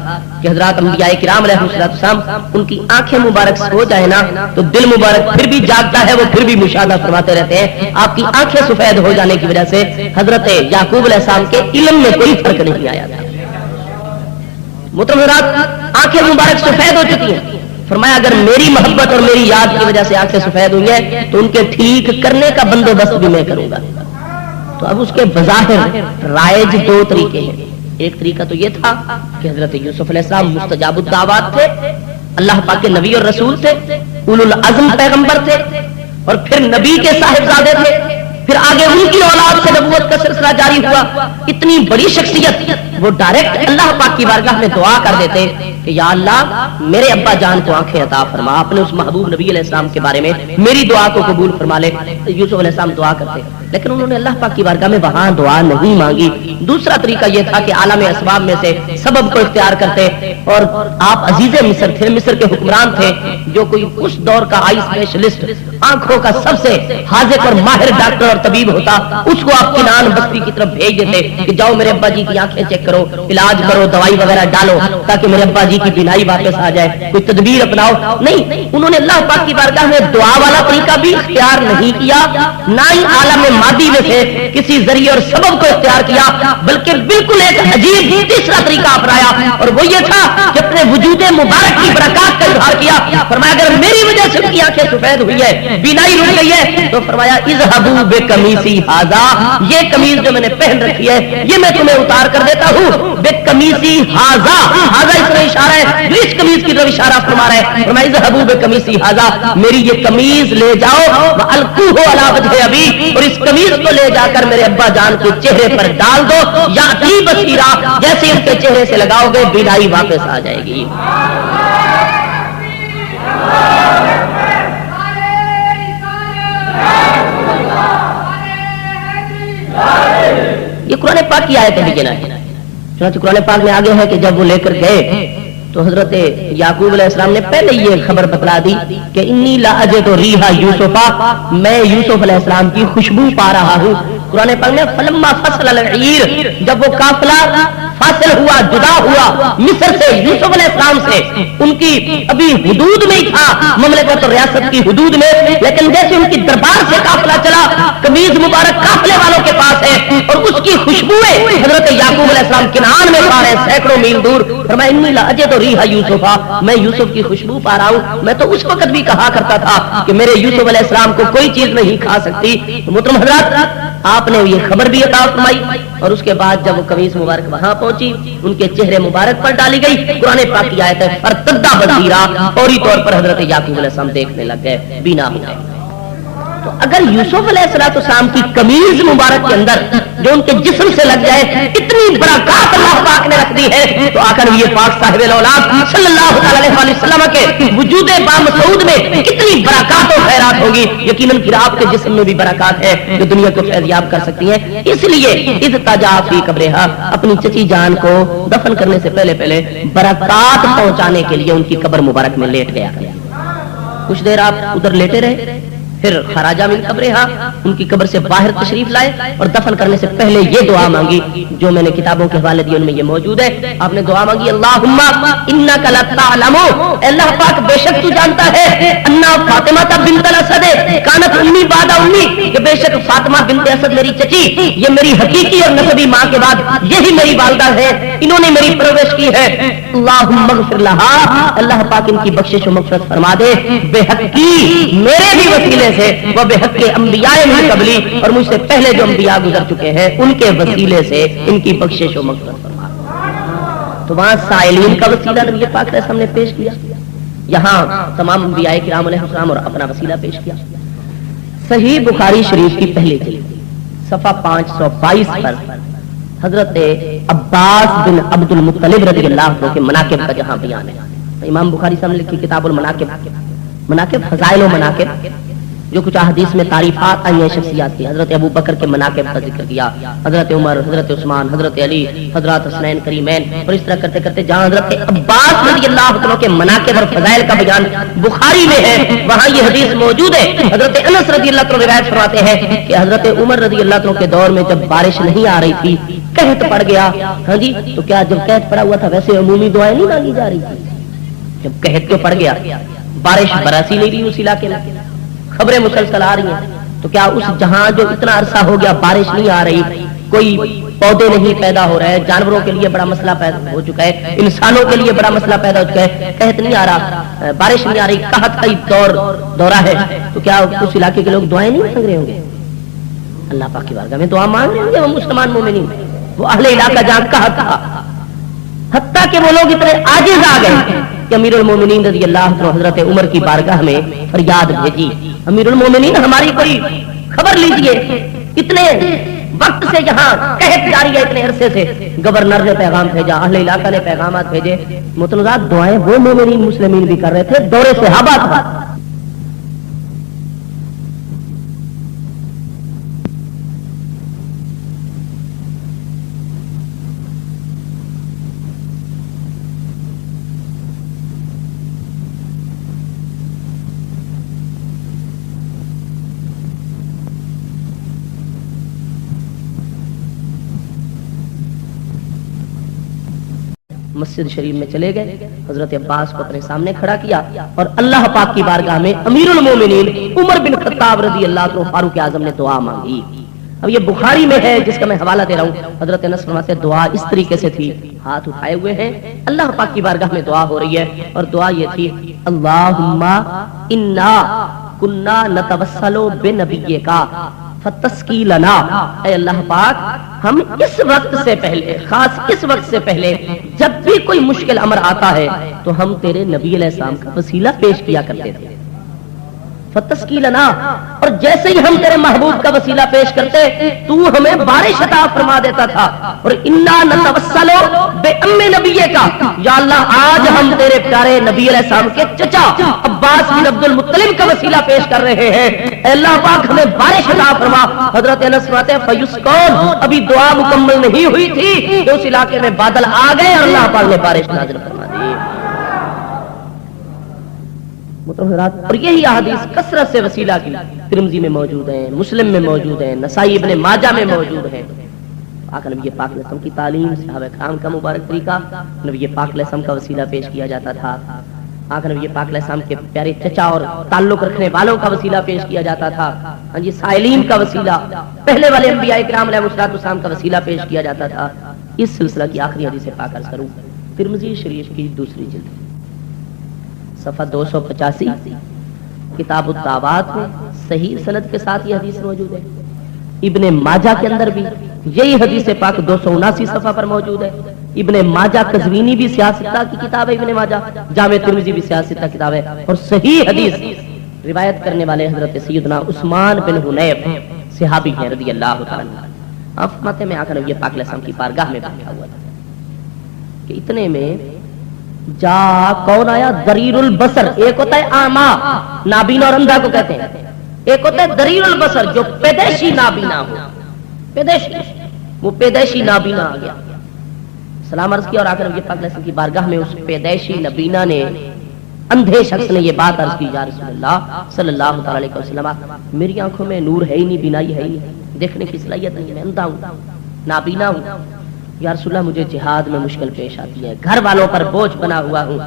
کہ حضرات انبیاء کرام علیہ السلام ان کی آنکھیں مبارک سو جائے نا تو دل مبارک پھر بھی جاگتا ہے، وہ پھر بھی مشاہدہ فرماتے رہتے ہیں. آپ کی آنکھیں سفید ہو جانے کی وجہ سے حضرت یعقوب علیہ السلام کے علم میں کوئی فرق نہیں آیا تھا. حضرات آنکھیں مبارک سفید ہو چکی ہیں. فرمایا اگر میری محبت اور میری یاد کی وجہ سے آنکھیں سفید ہوئی ہیں تو ان کے ٹھیک کرنے کا بندوبست بھی میں کروں گا. تو اب اس کے بظاہر رائج 2 طریقے ہیں. ایک طریقہ تو یہ تھا کہ حضرت یوسف علیہ السلام مستجاب الدعوات تھے، اللہ پاک کے نبی اور رسول تھے، اولو العزم پیغمبر تھے، اور پھر نبی کے صاحبزادے تھے، پھر آگے ان کی اولاد سے نبوت کا سلسلہ جاری ہوا. اتنی بڑی شخصیت وہ ڈائریکٹ اللہ پاک کی بارگاہ میں دعا کر دیتے کہ یا اللہ میرے ابا جان کو آنکھیں عطا فرما، اپنے اس محبوب نبی علیہ السلام کے بارے میں میری دعا کو قبول فرما لے. یوسف علیہ السلام دعا کرتے لیکن انہوں نے اللہ پاک کی بارگاہ میں وہاں دعا نہیں مانگی. دوسرا طریقہ یہ تھا کہ عالم اسباب میں سے سبب کو اختیار کرتے، اور آپ عزیز مصر تھے، مصر کے حکمران تھے، جو کوئی اس دور کا آئی اسپیشلسٹ، آنکھوں کا سب سے حاذق اور ماہر ڈاکٹر اور طبیب ہوتا، اس کو آپ کنان بستی کی طرف بھیج دیتے کہ جاؤ میرے ابا جی کی آنکھیں چیک کرو، علاج کرو، دوائی وغیرہ ڈالو تاکہ میرے ابا جی کی بینائی واپس آ جائے، کوئی تدبیر اپناؤ. نہیں، انہوں نے اللہ پاک کی بارگاہ میں دعا والا طریقہ بھی اختیار نہیں کیا، نہ ہی عالم مادی میں سے کسی ذریعے اور سبب کو اختیار کیا، بلکہ بالکل ایک عجیب تیسرا طریقہ اپنایا، اور وہ یہ تھا کہ اپنے وجود مبارک کی برکات کا اظہار کیا۔ فرمایا اگر میری وجہ سے ان کی آنکھیں سفید ہوئی ہے، بینائی رک گئی ہے، تو فرمایا اذهبوا بقمیصی ھذا، یہ قمیص جو میں نے پہن رکھی ہے یہ میں تمہیں اتار کر دیتا ہوں، بقمیصی ھذا، ھذا اس میں اشارہ ہے جو اس قمیص کی طرف اشارہ فرما رہا ہے۔ فرمایا اذهبوا بقمیصی ھذا، میری یہ قمیص لے جاؤ، والقوه علی وجه ابی، اور اس قمیص کو لے جا کر میرے ابا جان کے چہرے پر ڈال دو، یاتی بصیرا، جیسے ان کے چہرے سے لگاؤ گے بینائی واپس آ جائے گی۔ یہ قرآن پاک کی آیت ہے جناب، چنانچہ قرآن پاک میں آگے ہے کہ جب وہ لے کر گئے تو حضرت یعقوب علیہ السلام نے پہلے یہ خبر بتلا دی کہ انی لا اجد ریح یوسف، میں یوسف علیہ السلام کی خوشبو پا رہا ہوں۔ قرآن پاک میں فلما فصل العیر، جب وہ قافلہ فاصل ہوا، جدا ہوا مصر سے، یوسف علیہ السلام سے، ان کی ابھی حدود میں ہی تھا، مملکت اور ریاست کی حدود میں، لیکن جیسے ان کی دربار سے قافلہ چلا، قمیض مبارک قافلے والوں کے پاس ہے اور اس کی خوشبوئیں حضرت یعقوب علیہ السلام کنعان میں پا رہے ہیں سینکڑوں میل دور۔ فرمایا انی لا اجد ریح یوسف، میں یوسف کی خوشبو پا رہا ہوں۔ میں تو اس وقت بھی کہا کرتا تھا کہ میرے یوسف علیہ السلام کو کوئی چیز نہیں کھا سکتی۔ محترم حضرات، آپ نے یہ خبر بھی عطا فرمائی، اور اس کے بعد جب وہ قمیص مبارک وہاں پہنچی، ان کے چہرے مبارک پر ڈالی گئی، قرآن پاک کی آیت ہے فرتدہ بصیرا، فوری طور پر حضرت یعقوب علیہ السلام دیکھنے لگ گئے، بینا ہو گئے۔ تو اگر یوسف علیہ السلام کی قمیض مبارک کے اندر جو ان کے جسم سے لگ جائے اتنی برکات اللہ پاک نے رکھ دی ہے، تو آخر یہ پاک صاحب الاولاد صلی اللہ علیہ وسلم کے وجود بامسعود میں کتنی برکات و خیرات ہوگی۔ یقیناً پھر آپ کے جسم میں بھی برکات ہے جو دنیا کو فیضیاب کر سکتی ہیں۔ اس لیے اذ تجا فی قبرہا، اپنی چچی جان کو دفن کرنے سے پہلے برکات پہنچانے کے لیے ان کی قبر مبارک میں لیٹ گیا۔ کچھ دیر آپ ادھر لیٹے رہے، پھر خراجہ من قبرہا، ان کی قبر سے باہر تشریف لائے اور دفن کرنے سے پہلے یہ دعا مانگی جو میں نے کتابوں کے حوالے دیے ان میں یہ موجود ہے۔ آپ نے دعا مانگی اللہم انک لتعلم، اللہ پاک بے شک تو جانتا ہے، انا فاطمہ بنت الاسد کانت امی بعد امی، کہ بے شک فاطمہ بنت اسد میری چچی، یہ میری حقیقی اور نسبی ماں کے بعد یہی میری والدہ ہے، انہوں نے میری پرورش کی ہے۔ اللہم اغفر لہا، اللہ پاک ان کی بخشش و مغفرت فرما دے، بے حق کی میرے بھی وسیلے سے، وہ بے حق کے انبیاء من قبلی، اور مجھ سے پہلے جو انبیاء گزر چکے ہیں ان کے وسیلے سے ان کی بخشش و مغفرت فرما دے۔ تو وہاں سائلین کا وسیلہ نبی پاک علیہ السلام نے پیش کیا، یہاں تمام انبیاء کرام علیہ السلام اور اپنا وسیلہ پیش کیا۔ صحیح بخاری شریف کی پہلی جلد صفحہ 522 پر حضرت عباس بن عبد المطلب رضی اللہ عنہ کے مناقب کا جہاں بیان ہے، امام بخاری صاحب نے لکھی کتاب المناقب، مناقب فضائل و مناقب، جو کچھ احادیث میں تعریفات آئی ہیں شخصیات کی۔ حضرت ابو بکر کے مناقب کا ذکر کیا، حضرت عمر، حضرت عثمان، حضرت علی، حضرت حسنین کریمین، اور اس طرح کرتے کرتے جہاں حضرت عباس رضی اللہ عنہ کے مناقب اور فضائل کا بیان بخاری میں ہے، وہاں یہ حدیث موجود ہے۔ حضرت انس رضی اللہ عنہ روایت فرماتے ہیں کہ حضرت عمر رضی اللہ عنہ کے دور میں جب بارش نہیں آ رہی تھی، قحط پڑ گیا، ہاں جی، تو کیا جب قحط پڑا ہوا تھا ویسے عمومی دعائیں نہیں مانگی جا رہی تھی؟ جب قحط کیوں پڑ گیا، بارش برسی نہیں رہی اس علاقے میں، خبریں مسلسل آ رہی ہیں، تو کیا اس جہاں جو اتنا عرصہ ہو گیا بارش نہیں آ رہی، کوئی پودے نہیں پیدا ہو رہے، جانوروں کے لیے بڑا مسئلہ پیدا ہو چکا ہے، انسانوں کے لیے بڑا مسئلہ پیدا ہو چکا ہے، قحط نہیں آ رہا، بارش نہیں آ رہی، قحط کا دورہ ہے، تو کیا اس علاقے کے لوگ دعائیں نہیں مانگ رہے ہوں گے؟ اللہ پاک کی بارگاہ میں دعا مانگ رہے ہوں گے وہ مسلمان مومنین، وہ اہل علاقہ جہاں قحط تھا، حتیٰ کہ وہ لوگ اتنے عاجز آ گئے کہ امیر المومنین رضی اللہ عنہ حضرت عمر کی بارگاہ میں فریاد بھیجی، امیر المومنین ہماری کوئی خبر لیجئے، اتنے وقت سے یہاں قحط جاری ہے، اتنے عرصے سے۔ گورنر نے پیغام بھیجا، اہل علاقہ نے پیغامات بھیجے، متنازعات دعائیں وہ مومنین مسلمین بھی کر رہے تھے، دور صحابہ تھا۔ مسجد شریف میں چلے گئے، حضرت عباس کو اپنے سامنے کھڑا کیا اور اللہ پاک کی بارگاہ میں امیر المومنین عمر بن خطاب رضی اللہ عنہ فاروق اعظم نے دعا مانگی، اب یہ بخاری میں ہے جس کا میں حوالہ دے رہا ہوں. حضرت انس فرماتے ہیں دعا اس طریقے سے تھی, ہاتھ اٹھائے ہوئے ہیں, اللہ پاک کی بارگاہ میں دعا ہو رہی ہے, اور دعا یہ تھی اللہم انا کنا نتوسل بنبیک فتسقی لنا, اے اللہ پاک ہم اس وقت سے پہلے, خاص اس وقت سے پہلے جب بھی کوئی مشکل امر آتا ہے تو ہم تیرے نبی علیہ السلام کا وسیلہ پیش کیا کرتے تھے. فتسقی لنا, اور جیسے ہی ہم تیرے محبوب کا وسیلہ پیش کرتے تو ہمیں بارش عطا فرما دیتا تھا. اور انا نتوسل بام نبیک, یا اللہ آج ہم تیرے پیارے نبی علیہ السلام کے چچا عباس بن عبد المطلب کا وسیلہ پیش کر رہے ہیں, اے اللہ پاک ہمیں بارش عطا فرما. حضرت انس فرماتے ہیں فیسقون, ابھی دعا مکمل نہیں ہوئی تھی کہ اس علاقے میں بادل آ گئے اور اللہ پاک نے بارش نازل فرما دی. اور یہی احادیث کثرت سے وسیلہ کی ترمذی میں موجود ہیں, مسلم میں موجود ہیں, نسائی ابن ماجہ میں موجود ہیں. آقا نبی پاک علیہ السلام کی تعلیم, صحابہ کرام کا مبارک طریقہ, نبی پاک علیہ السلام کا وسیلہ پیش کیا جاتا تھا. آقا نبی پاک علیہ السلام کے پیارے چچا اور تعلق رکھنے والوں کا وسیلہ پیش کیا جاتا تھا. ہاں جی, سائلین کا وسیلہ, پہلے والے انبیاء کرام علیہ السلام کا وسیلہ پیش کیا جاتا تھا. اس سلسلہ کی آخری حدیث پاک عرض کروں, ترمذی شریف کی دوسری جلد صفحہ 285, کتاب الدعوات میں صحیح سند کے ساتھ یہ حدیث موجود ہے. ابن ماجہ کے اندر بھی یہی حدیث پاک 279 صفحہ پر موجود ہے. ابن ماجہ قزوینی بھی سیاستہ کی کتاب ہے, ابن ماجہ جامع ترمذی بھی سیاستہ کتاب ہے, اور صحیح حدیث روایت کرنے والے حضرت سیدنا عثمان بن حنیف صحابی ہیں رضی اللہ تعالی عنہ. آپ فرماتے ہیں میں آقا نبی پاک علیہ السلام کی بارگاہ میں بیٹھا ہوا تھا کہ اتنے میں جا کون آیا, ضریر البصر, ایک ہوتا ہے آما, نابینا اور اندھا کو کہتے ہیں, ایک ہوتا ہے ضریر البصر جو پیدائشی نابینا ہو, پیدائشی, وہ پیدائشی نابینا آ گیا. سلام عرض کیا اور آ کر نبی پاک علیہ السلام کی بارگاہ میں اس پیدائشی نابینا نے, اندھے شخص نے یہ بات عرض کی, یا رسول اللہ صلی اللہ علیہ وسلم میری آنکھوں میں نور ہے ہی نہیں, بینائی ہے ہی نہیں, دیکھنے کی صلاحیت نہیں, میں اندھا ہوں, نابینا ہوں. یا رسول اللہ مجھے جہاد میں مشکل پیش آتی ہے, گھر والوں پر بوجھ بنا ہوا ہوں,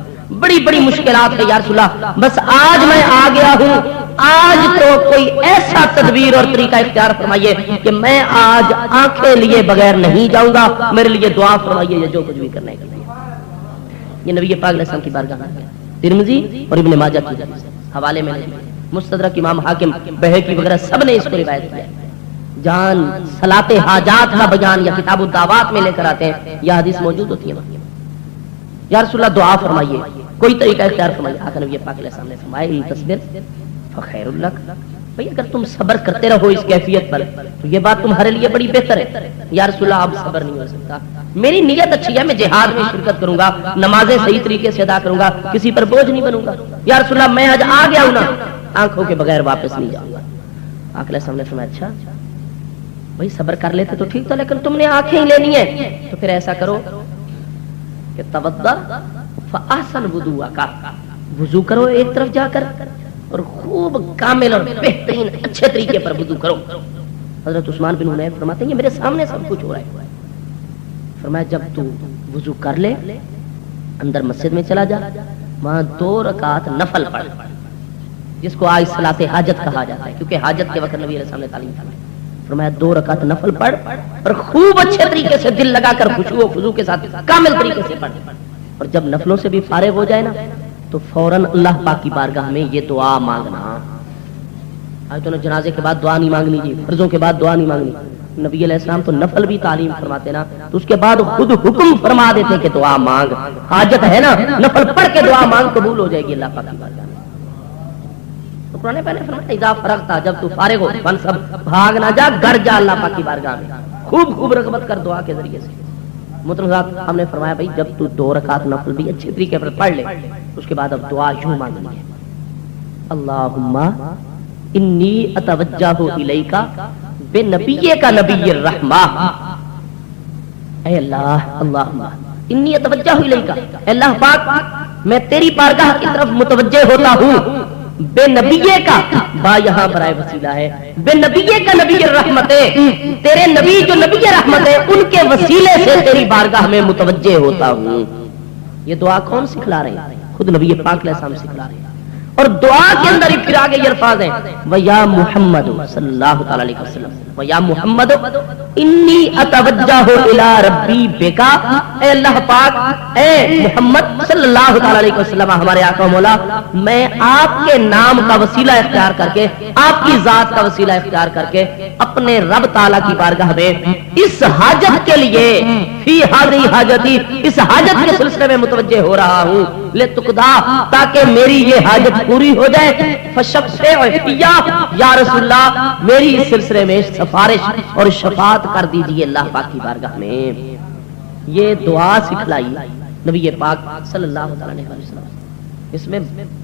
بڑی بڑی مشکلات ہے یا رسول اللہ, بس آج میں آ گیا ہوں, آج تو کوئی ایسا تدبیر اور طریقہ اختیار فرمائیے کہ میں آج آنکھیں لیے بغیر نہیں جاؤں گا, میرے لیے دعا فرمائیے, یا جو کچھ بھی کرنے کے لیے. یہ نبی پاک علیہ السلام کی بارگاہ میں ترمذی اور ابن ماجہ کی حوالے میں, مستدرک امام حاکم, بہقی وغیرہ سب نے اس کو روایت کیا. جان صلاۃ حاجات کا بیان یا کتاب الدعوات میں لے کر آتے ہیں, یہ حدیث موجود ہوتی ہے. یا رسول اللہ دعا فرمائیے, کوئی طریقہ اختیار فرمائیے. آقا نبی پاک علیہ السلام نے فرمایا ان تصبر فخیر لک, بھئی اگر تم صبر کرتے رہو اس کیفیت پر تو یہ بات تمہارے لیے بڑی بہتر ہے. یا رسول اللہ اب صبر نہیں ہو سکتا, میری نیت اچھی ہے, میں جہاد میں شرکت کروں گا, نمازیں صحیح طریقے سے ادا کروں گا, کسی پر بوجھ نہیں بنوں گا. یا رسول اللہ میں آج آ گیا ہوں نا, آنکھوں کے بغیر واپس نہیں جاؤں گا. آقا علیہ السلام نے فرمایا اچھا بھائی صبر کر لیتے تو ٹھیک تھا, لیکن تم نے آنکھیں ہی لینی ہے تو پھر ایسا کرو کہ توضا فاحسن وضوءک, وضو کرو ایک طرف جا کر اور خوب کامل اور بہترین اچھے طریقے پر وضو کرو. حضرت عثمان بن حنیف فرماتے ہیں یہ میرے سامنے سب کچھ ہو رہا ہے. فرمایا جب تو وضو کر لے اندر مسجد میں چلا جا, وہاں 2 رکعت نفل پڑھ, جس کو آج صلاۃ حاجت کہا جاتا ہے, کیونکہ حاجت کے وقت نبی علیہ السلام نے تعلیم دی. فرمایا 2 رکعت نفل پڑھ اور خوب اچھے طریقے سے دل لگا کر خشوع و خضوع کے ساتھ کامل طریقے سے پڑھ, اور جب نفلوں سے بھی فارغ ہو جائے نا تو فوراً اللہ پاک کی بارگاہ میں یہ دعا مانگنا. آج تو جنازے کے بعد دعا نہیں مانگنی جی, فرضوں کے بعد دعا نہیں مانگنی. نبی علیہ السلام تو نفل بھی تعلیم فرماتے نا, تو اس کے بعد خود حکم فرما دیتے کہ دعا مانگ, حاجت ہے نا نفل پڑھ کے دعا مانگ, قبول ہو جائے گی اللہ پاک کی بارگاہ میں. تو قرآن پہلے فرمایا اذا فرغت, جب تو فارغ ہو فانصب, بھاگ نہ جا, گھر جا اللہ پاک کی بارگاہ میں, خوب خوب رغبت کر دعا کے ذریعے سے. محترم ہم نے فرمایا بھائی جب تو 2 رکعت نفل بھی اچھے طریقے پر پڑھ لے, اس کے بعد اب دعا یوں مانگنی ہے, اللہم انی اتوجہ الیک بنبیک نبی الرحمہ. اے اللہ, اللہم انی اتوجہ الیک, اے اللہ پاک میں تیری بارگاہ کی طرف متوجہ ہوتا ہوں, بے نبی کا با یہاں برائے وسیلہ ہے, بے نبی کا نبی الرحمت, تیرے نبی جو نبی رحمت ہے ان کے وسیلے سے تیری بارگاہ میں متوجہ ہوتا ہوں. یہ دعا کون سکھلا رہے ہیں؟ خود نبی پاک علیہ السلام سکھلا رہے ہیں. اور دعا کے اندر ہی پھر آگے یہ الفاظ ہیں وَيَا محمد صلی اللہ تعالی علیہ وسلم وَيَا محمد انی اتوجہ الی ربی بکا، اے اللہ پاک، اے محمد صلی اللہ تعالی علیہ وسلم ہمارے آقا و مولا، میں آپ کے نام کا وسیلہ اختیار کر کے، آپ کی ذات کا وسیلہ اختیار کر کے اپنے رب تعالیٰ کی بارگاہ میں اس حاجت کے لیے فی ہذی حاجتی، اس حاجت کے سلسلے میں متوجہ ہو رہا ہوں لتقضا، تاکہ میری یہ حاجت پوری ہو جائے، فشفع فیا یا رسول اللہ، میری اس سلسلے میں سفارش اور شفاعت کر دیجئے اللہ پاک کی بارگاہ میں۔ یہ دعا سکھلائی نبی پاک صلی اللہ علیہ وسلم۔ اس میں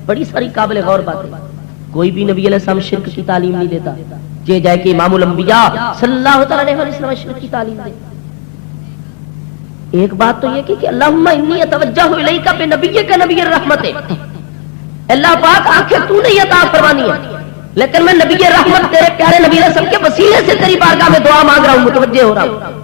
بڑی ساری قابل غور باتیں، کوئی بھی نبی علیہ السلام شرک کی تعلیم نہیں دیتا، یہ جائے کہ امام الانبیاء صلی اللہ علیہ وسلم شرک کی تعلیم دے۔ ایک بات تو یہ کہ اللہم انی اتوجہ الیک بنبیک نبی الرحمت، اللہ پاک آنکھیں تو نہیں عطا فرمانی ہے، لیکن میں نبی رحمت تیرے پیارے نبی علیہ السلام کے وسیلے سے تیری بارگاہ میں دعا مانگ رہا ہوں، متوجہ ہو رہا ہوں۔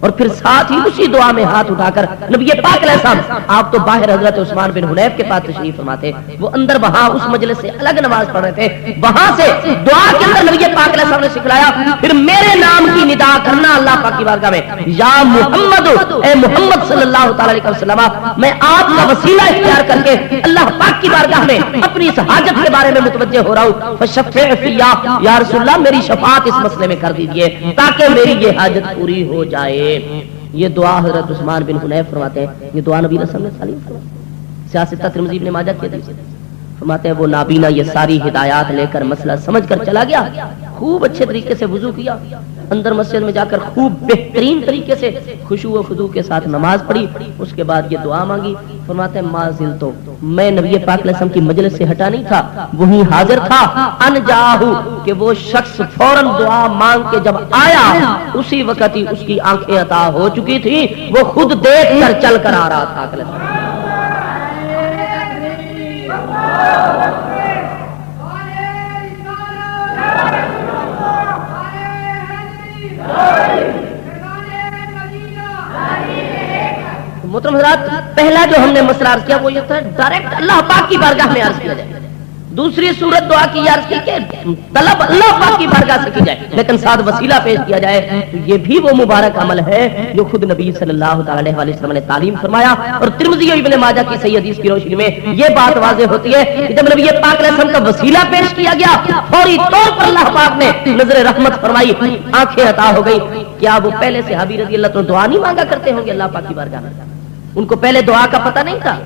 اور پھر ساتھ ہی اسی دعا میں ہاتھ اٹھا کر نبی پاک علیہ السلام، آپ تو باہر حضرت عثمان بن حنیف کے پاس تشریف فرماتے، وہ اندر وہاں اس مجلس سے الگ نماز پڑھ رہے تھے، وہاں سے دعا کے اندر نبی پاک علیہ السلام نے سکھلایا پھر میرے نام کی ندا کرنا اللہ پاک کی بارگاہ میں، یا محمد، اے محمد صلی اللہ تعالی علیہ وسلم، میں آپ کا وسیلہ اختیار کر کے اللہ پاک کی بارگاہ میں اپنی اس حاجت کے بارے میں متوجہ ہو رہا ہوں، فشفع فیا یا رسول اللہ، میری شفاعت اس مسئلے میں کر دیجئے تاکہ میری یہ حاجت پوری ہو جائے۔ یہ دعا حضرت عثمان بن حنیف فرماتے ہیں، یہ دعا نبی رسول اللہ تعلیم فرماتے، سیاستہ ترمذی ابن ماجہ کی حدیث فرماتے ہیں وہ نابینا یہ ساری ہدایات لے کر مسئلہ سمجھ کر چلا گیا، خوب اچھے طریقے سے وضو کیا، اندر مسجد میں جا کر خوب بہترین طریقے سے خشوع و خضوع کے ساتھ نماز پڑھی، اس کے بعد یہ دعا مانگی۔ فرماتے ہیں ما زلتو، میں نبی پاک علیہ السلام کی مجلس سے ہٹا نہیں تھا، وہیں حاضر تھا، ان جاہو، کہ وہ شخص فوراً دعا مانگ کے جب آیا اسی وقت ہی اس کی آنکھیں عطا ہو چکی تھی، وہ خود دیکھ کر چل کر آ رہا تھا۔ محترم حضرات، پہلا جو ہم نے مسئلہ عرض کیا وہ یہ تھا ڈائریکٹ اللہ پاک کی بارگاہ میں عرض کیا جائے۔ دوسری صورت دعا کی عرض کی کہ طلب اللہ پاک کی بارگاہ سے کی جائے لیکن ساتھ وسیلہ پیش کیا جائے، تو یہ بھی وہ مبارک عمل ہے جو خود نبی صلی اللہ تعالی علیہ وسلم نے تعلیم فرمایا۔ اور ترمذی اور ابن ماجہ کی صحیح حدیث کی روشنی میں یہ بات واضح ہوتی ہے کہ جب نبی پاک علیہ السلام کا وسیلہ پیش کیا گیا فوری طور پر اللہ پاک نے نظر رحمت فرمائی، آنکھیں عطا ہو گئی۔ کیا وہ پہلے صحابی رضی اللہ عنہ دعا نہیں مانگا کرتے ہوں گے اللہ پاک کی بارگاہ میں؟ ان کو پہلے دعا کا پتہ نہیں تھا؟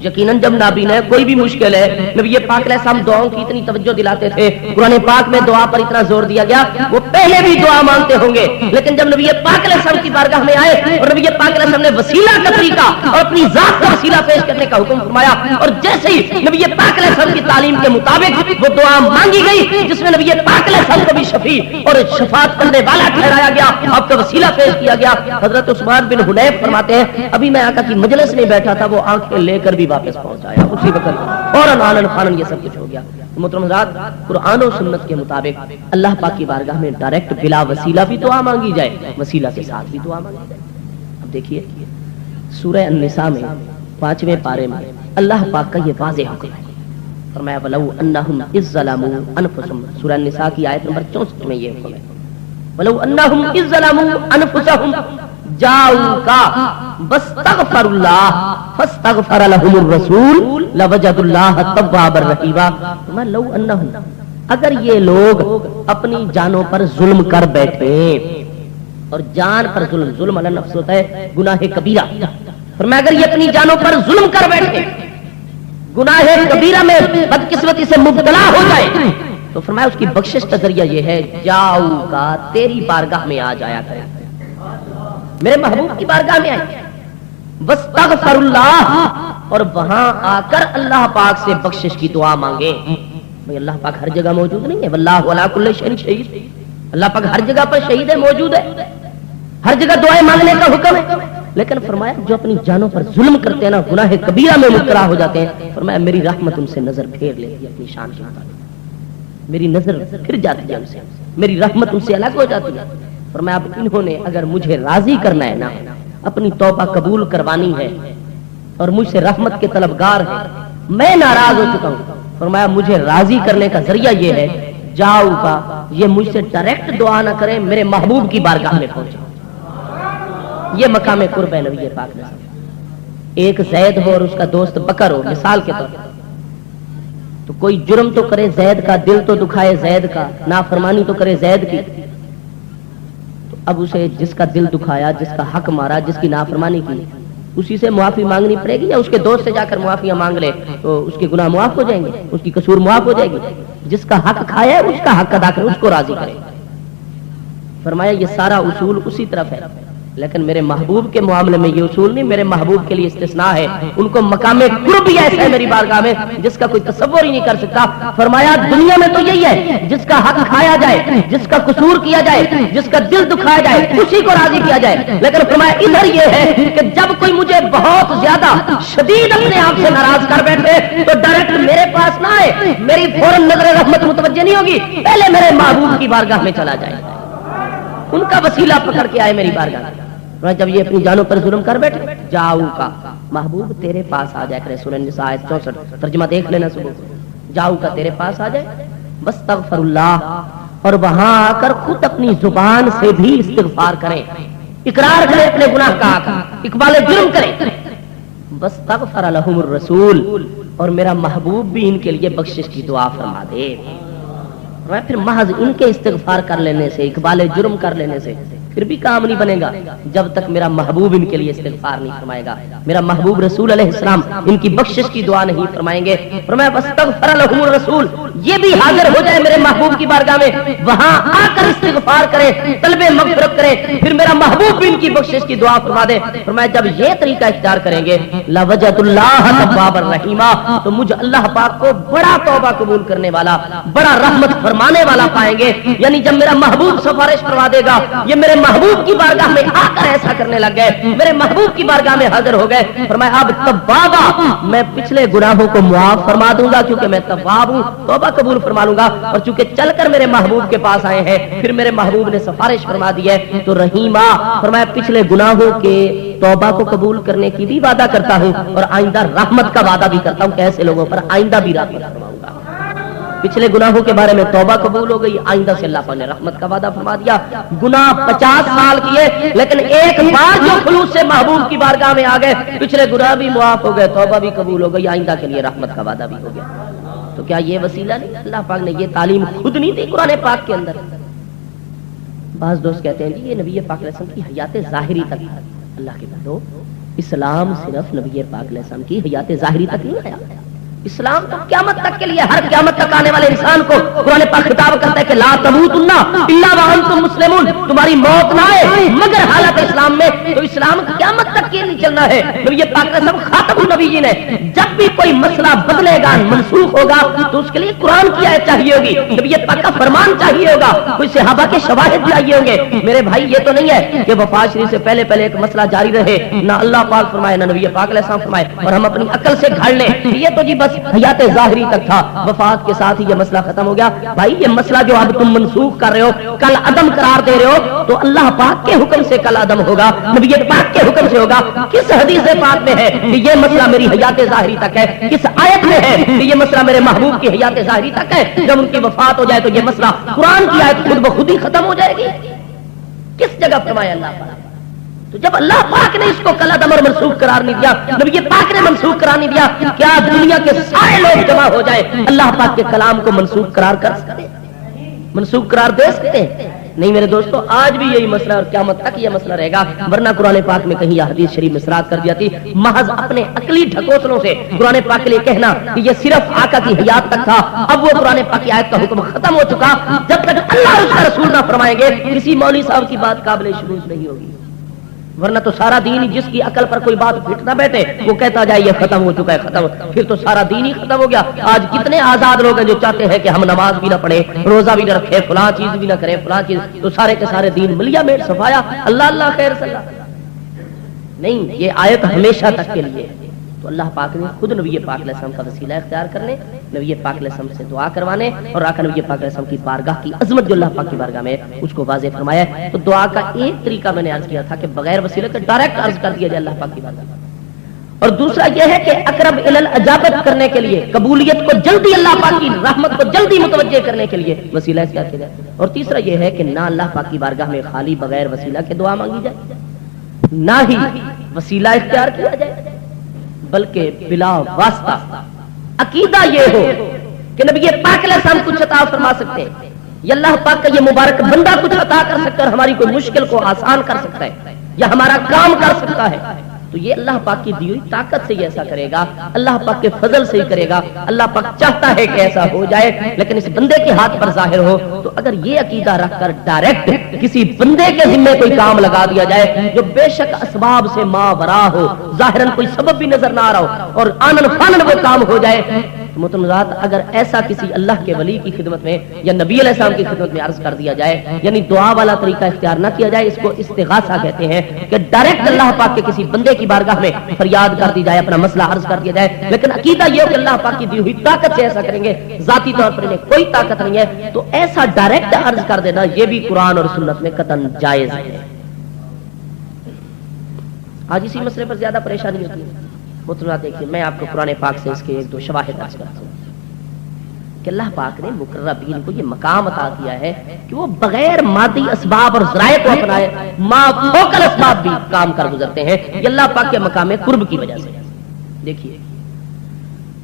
یقیناً جب نابینا ہے، کوئی بھی مشکل ہے، نبی پاک علیہ السلام دعاؤں کی اتنی توجہ دلاتے تھے، قرآن پاک میں دعا پر اتنا زور دیا گیا، وہ پہلے بھی دعا مانگتے ہوں گے، لیکن جب نبی پاک علیہ السلام کی بارگاہ میں آئے اور نبی پاک علیہ السلام نے وسیلہ کا طریقہ اور اپنی ذات کا وسیلہ پیش کرنے کا حکم فرمایا، اور جیسے ہی نبی پاک علیہ السلام کی تعلیم کے مطابق وہ دعا مانگی گئی جس میں نبی پاک علیہ السلام کو بھی شفیع اور شفاعت کرنے والا ٹھہرایا گیا، آپ کا وسیلہ پیش کیا گیا۔ حضرت عثمان بن حنیف فرماتے ہیں ابھی میں آقا کی مجلس میں بیٹھا تھا، وہ آنکھیں لے کر بھی واپس پہنچ آیا اسی وقت، فوراً آنن فانن یہ سب کچھ ہو گیا۔ محترم حضرات، قرآن و سنت کے مطابق اللہ پاک کی بارگاہ میں ڈائریکٹ بلا وسیلہ بھی دعا مانگی جائے، وسیلہ کے ساتھ بھی دعا مانگی جائے۔ اب دیکھیے سورہ النساء میں 5ویں پارے میں اللہ پاک کا یہ واضح حکم ہے، فرمایا وَلَوْ أَنَّهُمْ إِذْ ظَلَمُوا أَنفُسَهُمْ، سورہ النساء کی آیت نمبر 64 میں یہ حکم ہے، وَلَوْ أَنَّهُمْ إِذْ ظَلَمُوا أَنفُسَهُمْ جاؤکا واستغفر اللہ فاستغفر لهم الرسول لوجد اللہ توابا رحیما۔ لو انہم، اگر یہ لوگ اپنی جانوں پر ظلم کر بیٹھے، اور جان پر ظلم، ظلم علی نفس ہوتا ہے گناہ کبیرہ، فرمایا اگر یہ اپنی جانوں پر ظلم کر بیٹھے، گناہ کبیرہ میں بدقسمتی سے مبتلا ہو جائے، تو فرمایا اس کی بخشش کا ذریعہ یہ ہے جاؤکا، تیری بارگاہ میں آ جایا کرے، میرے محبوب کی بارگاہ میں آئے، واستغفر اللہ، اور وہاں آ کر اللہ پاک سے بخشش کی دعا مانگے۔ بھئی اللہ پاک ہر جگہ موجود نہیں ہے، واللہ علی کل شیء شہید، اللہ پاک ہر جگہ پر شہید ہے، موجود ہے، ہر جگہ دعائیں مانگنے کا حکم ہے، لیکن فرمایا جو اپنی جانوں پر ظلم کرتے ہیں نا، گناہ کبیرہ میں مبتلا ہو جاتے ہیں، فرمایا میری رحمت ان سے نظر پھیر لیتی ہے اپنی شان کے مطابق، میری نظر پھر جاتی ہے ان سے، میری رحمت ان سے الگ ہو جاتی ہے۔ فرمایا اب انہوں نے اگر مجھے راضی کرنا ہے نا، اپنی توبہ قبول کروانی ہے اور مجھ سے رحمت کے طلبگار ہیں، میں ناراض ہو چکا ہوں. فرمایا مجھے راضی کرنے کا ذریعہ یہ ہے جاؤ کا یہ مجھ سے ڈائریکٹ دعا نہ کریں, میرے محبوب کی بارگاہ میں پہنچے. یہ مقام قرب ہے نبی پاک نے. ایک زید ہو اور اس کا دوست بکر ہو مثال کے طور پر, تو کوئی جرم تو کرے زید کا, دل تو دکھائے زید کا, نافرمانی تو کرے زید کی, تو اب اسے جس کا دل دکھایا, جس کا حق مارا, جس کی نافرمانی کی, اسی سے معافی مانگنی پڑے گی یا اس کے دوست سے جا کر معافیاں مانگ لے تو اس کے گناہ معاف ہو جائیں گے, اس کی قصور معاف ہو جائے گی. جس کا حق کھایا ہے اس کا حق ادا کرے, اس کو راضی کرے. فرمایا یہ سارا اصول اسی طرف ہے, لیکن میرے محبوب کے معاملے میں یہ اصول نہیں, میرے محبوب کے لیے استثناء ہے. ان کو مقام قرب ہی ایسا ہے میری بارگاہ میں جس کا کوئی تصور ہی نہیں کر سکتا. فرمایا دنیا میں تو یہی ہے جس کا حق کھایا جائے, جس کا قصور کیا جائے, جس کا دل دکھایا جائے, اسی کو راضی کیا جائے. لیکن فرمایا ادھر یہ ہے کہ جب کوئی مجھے بہت زیادہ شدید اپنے آپ سے ناراض کر بیٹھے تو ڈائریکٹ میرے پاس نہ آئے, میری فوراً نظر رحمت متوجہ نہیں ہوگی, پہلے میرے محبوب کی بارگاہ میں چلا جائے, ان کا وسیلہ پکڑ کے آئے میری بارگاہ میں. جب یہ اپنی جانوں پر ظلم کر بیٹھے, جاؤ کا محبوب تیرے پاس آ جائے کرے. سورہ النساء آیت 64 ترجمہ دیکھ لینا صبح. جاؤ کا تیرے پاس آ جائے, واستغفر اللہ, اور وہاں آ کر خود اپنی زبان سے بھی استغفار کریں, اقرار کریں اپنے گناہ کا, اقبال جرم کریں. واستغفر لهم الرسول, اور میرا محبوب بھی ان کے لیے بخشش کی دعا فرما دے. پھر محض ان کے استغفار کر لینے سے, اقبال جرم کر لینے سے پھر بھی کام نہیں بنے گا جب تک میرا محبوب ان کے لیے استغفار نہیں فرمائے گا. میرا محبوب رسول علیہ السلام ان کی بخشش کی دعا نہیں فرمائیں گے. فرمایا واستغفر لهم الرسول, یہ بھی حاضر ہو جائے میرے محبوب کی بارگاہ میں, وہاں آ کر استغفار کرے, طلب مغفرت کرے, پھر میرا محبوب بھی ان کی بخشش کی دعا فرما دے. فرمایا جب یہ طریقہ اختیار کریں گے لوجد اللہ توابا رحیما, تو مجھ اللہ پاک کو بڑا توبہ قبول کرنے والا, بڑا رحمت فرمانے والا پائیں گے. یعنی جب میرا محبوب سفارش فرما دے گا, یہ میرے محبوب کی بارگاہ میں آ کر ایسا کرنے لگ گئے, میرے محبوب کی بارگاہ میں حاضر ہو گئے. فرمایا اب توابا, میں پچھلے گناہوں کو معاف فرما دوں گا کیونکہ میں تواب ہوں, توبہ قبول فرما لوں گا. اور چونکہ چل کر میرے محبوب کے پاس آئے ہیں, پھر میرے محبوب نے سفارش فرما دی ہے, تو رحیمہ, فرمایا پچھلے گناہوں کے توبہ کو قبول کرنے کی بھی وعدہ کرتا ہوں, اور آئندہ رحمت کا وعدہ بھی کرتا ہوں کہ ایسے لوگوں پر آئندہ بھی رحمت فرماؤں گا. پچھلے گناہوں کے بارے میں توبہ قبول ہو گئی, آئندہ سے اللہ پاک نے رحمت کا وعدہ فرما دیا. گناہ 50 سال کیے, لیکن ایک بار جو خلوص سے محبوب کی بارگاہ میں آ گئے, پچھلے گناہ بھی معاف ہو گئے, توبہ بھی قبول ہو گئی, آئندہ کے لیے رحمت کا وعدہ بھی ہو گیا. تو کیا یہ وسیلہ نہیں؟ اللہ پاک نے یہ تعلیم خود نہیں دی قرآن پاک کے اندر. بعض دوست کہتے ہیں جی یہ نبی پاک علیہ السلام کی حیات ظاہری تک. اللہ کے بندو, اسلام صرف نبی پاک علیہ السلام کی حیات ظاہری تک نہیں آیا. اسلام تو قیامت تک کے لیے, ہر قیامت تک آنے والے انسان کو قرآن پاک خطاب کرتا ہے کہ لا تموتن الا وانتم مسلمون, تمہاری موت نہ آئے مگر حالت اسلام میں. تو اسلام قیامت تک کے لیے چلنا ہے. نبی پاک نے سب خاتم النبیین ہے. جب بھی کوئی مسئلہ بدلے گا, منسوخ ہوگا, تو اس کے لیے قرآن کی آیت چاہیے ہوگی, نبی پاک کا فرمان چاہیے ہوگا, کوئی صحابہ کے شواہد چاہیے ہوں گے. میرے بھائی یہ تو نہیں ہے کہ وفات شریف سے پہلے ایک مسئلہ جاری رہے, نہ اللہ پاک فرمائے نہ نبی پاک علیہ السلام فرمائے, اور ہم اپنی عقل سے گھڑ لیں یہ تو جی بس حیات ظاہری تک تھا, وفات کے ساتھ ہی یہ مسئلہ ختم ہو گیا. بھائی یہ مسئلہ جو اب تم منسوخ کر رہے ہو, کل عدم قرار دے رہے ہو, تو اللہ پاک کے حکم سے کل عدم ہوگا, نبی پاک کے حکم سے ہوگا. کس حدیث پاک میں ہے کہ یہ مسئلہ میری حیات ظاہری تک ہے؟ کس آیت میں ہے کہ یہ مسئلہ میرے محبوب کی حیات ظاہری تک ہے؟ جب ان کی وفات ہو جائے تو یہ مسئلہ قرآن کی آیت خود بخود ہی ختم ہو جائے گی. کس جگہ فرمایا اللہ پاک؟ تو جب اللہ پاک نے اس کو کل عدم اور منسوخ قرار نہیں دیا, نبی پاک نے منسوخ قرار نہیں دیا, کیا دنیا کے سارے لوگ جمع ہو جائے اللہ پاک کے کلام کو منسوخ قرار کر سکتے ہیں؟ منسوخ قرار دے سکتے ہیں؟ نہیں میرے دوستو, آج بھی یہی مسئلہ اور قیامت تک یہ مسئلہ رہے گا. ورنہ قرآن پاک میں کہیں یہ حدیث شریف میں صراحت کر دیا تھی, محض اپنے عقلی ڈھکوسلوں سے قرآن پاک کے لیے کہنا کہ یہ صرف آقا کی حیات تک تھا, اب وہ قرآن پاک کی آیت کا حکم ختم ہو چکا. جب تک اللہ اس کا رسول نہ فرمائیں گے, کسی مولوی صاحب کی بات قابل شروع نہیں ہوگی. ورنہ تو سارا دین, جس کی عقل پر کوئی بات پھٹ نہ بیٹھے, وہ کہتا جائے یہ ختم ہو چکا ہے, ختم, پھر تو سارا دین ہی ختم ہو گیا. آج کتنے آزاد لوگ ہیں جو چاہتے ہیں کہ ہم نماز بھی نہ پڑھیں, روزہ بھی نہ رکھیں, فلاں چیز بھی نہ کریں, فلاں چیز, تو سارے کے سارے دین ملیا میٹ صفایا. اللہ اللہ خیر صلی اللہ. نہیں, یہ آیت ہمیشہ تک کے لیے. تو اللہ پاک نے خود نبی پاک علیہ السلام کا وسیلہ اختیار کرنے, نبی پاک علیہ السلام سے دعا کروانے, اور آقا نبی پاک علیہ السلام کی بارگاہ کی عظمت جو اللہ پاک کی بارگاہ میں اس کو واضح فرمایا ہے. تو دعا کا ایک طریقہ میں نے عرض کیا تھا کہ بغیر وسیلے کے ڈائریکٹ عرض کر دیا جائے اللہ پاک کی بارگاہ. اور دوسرا یہ ہے کہ اقرب الی الاجابت کرنے کے لیے، قبولیت کو جلدی اللہ پاک کی رحمت کو جلدی متوجہ کرنے کے لیے وسیلہ اختیار کیا جائے۔ اور تیسرا یہ ہے کہ نہ اللہ پاک کی بارگاہ میں خالی بغیر وسیلہ کے دعا مانگی جائے، نہ ہی وسیلہ اختیار کیا جائے، بلکہ بلا واسطہ عقیدہ یہ ہو کہ نبی پاک علیہ السلام کچھ عطا فرما سکتے ہیں، یا اللہ پاک کا یہ مبارک بندہ کچھ عطا کر سکتا ہے اور ہماری کوئی مشکل کو آسان کر سکتا ہے یا ہمارا کام کر سکتا ہے، تو یہ اللہ پاک کی دی ہوئی طاقت سے یہ ایسا کرے گا، اللہ پاک کے فضل سے ہی کرے گا۔ اللہ پاک چاہتا ہے کہ ایسا ہو جائے، لیکن اس بندے کے ہاتھ پر ظاہر ہو۔ تو اگر یہ عقیدہ رکھ کر ڈائریکٹ کسی بندے کے ذمے کوئی کام لگا دیا جائے جو بے شک اسباب سے ماورا ہو، ظاہراً کوئی سبب بھی نظر نہ آ رہا ہو، اور آنن فانن وہ کام ہو جائے، متنازعات اگر ایسا کسی اللہ کے ولی کی خدمت میں یا نبی علیہ السلام کی خدمت میں عرض کر دیا جائے، یعنی دعا والا طریقہ اختیار نہ کیا جائے، اس کو استغاثہ کہتے ہیں کہ ڈائریکٹ اللہ پاک کے کسی بندے کی بارگاہ میں فریاد کر دی جائے، اپنا مسئلہ عرض کر دیا جائے، لیکن عقیدہ یہ ہو کہ اللہ پاک کی دی ہوئی طاقت سے ایسا کریں گے، ذاتی طور پر انہیں کوئی طاقت نہیں ہے، تو ایسا ڈائریکٹ عرض کر دینا یہ بھی قرآن اور سنت میں قطعاً جائز ہے۔ آج اسی مسئلے پر زیادہ پریشانی ہوتی ہے۔ مطلب دیکھیے، میں آپ کو قرآن پاک سے اس کے ایک دو شواہد عرض کرتا ہوں کہ اللہ پاک نے مقربین کو یہ مقام عطا کیا ہے کہ وہ بغیر مادی اسباب اور ذرائع کو اپنائے، ما فوق الاسباب بھی کام کر گزرتے ہیں، یہ اللہ پاک کے مقام قرب کی وجہ سے۔ دیکھیے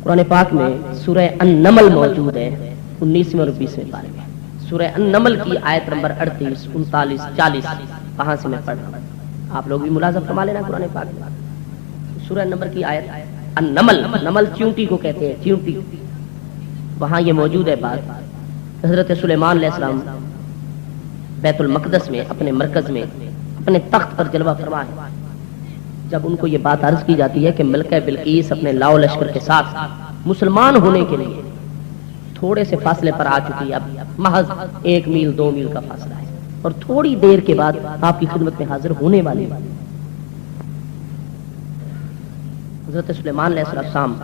قرآن پاک میں سورہ النمل موجود ہے، 19ویں اور 20ویں پارے میں، سورہ النمل کی آیت نمبر 38، 39، 40، کہاں سے میں پڑھ رہا ہوں، آپ لوگ بھی ملاحظہ فرما لینا قرآن پاک میں۔ سورہ نمبر کی آیت النمل، نمل چیونٹی کو کہتے ہیں، چیونٹی، وہاں یہ موجود ہے بات۔ حضرت سلیمان علیہ السلام بیت المقدس میں اپنے مرکز میں اپنے تخت پر جلوہ فرما ہے، جب ان کو یہ بات عرض کی جاتی ہے کہ ملکہ بلقیس اپنے لاؤ لشکر کے ساتھ مسلمان ہونے کے لیے تھوڑے سے فاصلے پر آ چکی ہے، اب محض 1 میل 2 میل کا فاصلہ ہے، اور تھوڑی دیر کے بعد آپ کی خدمت میں حاضر ہونے والی ہے۔ حضرت سلیمان علیہ السلام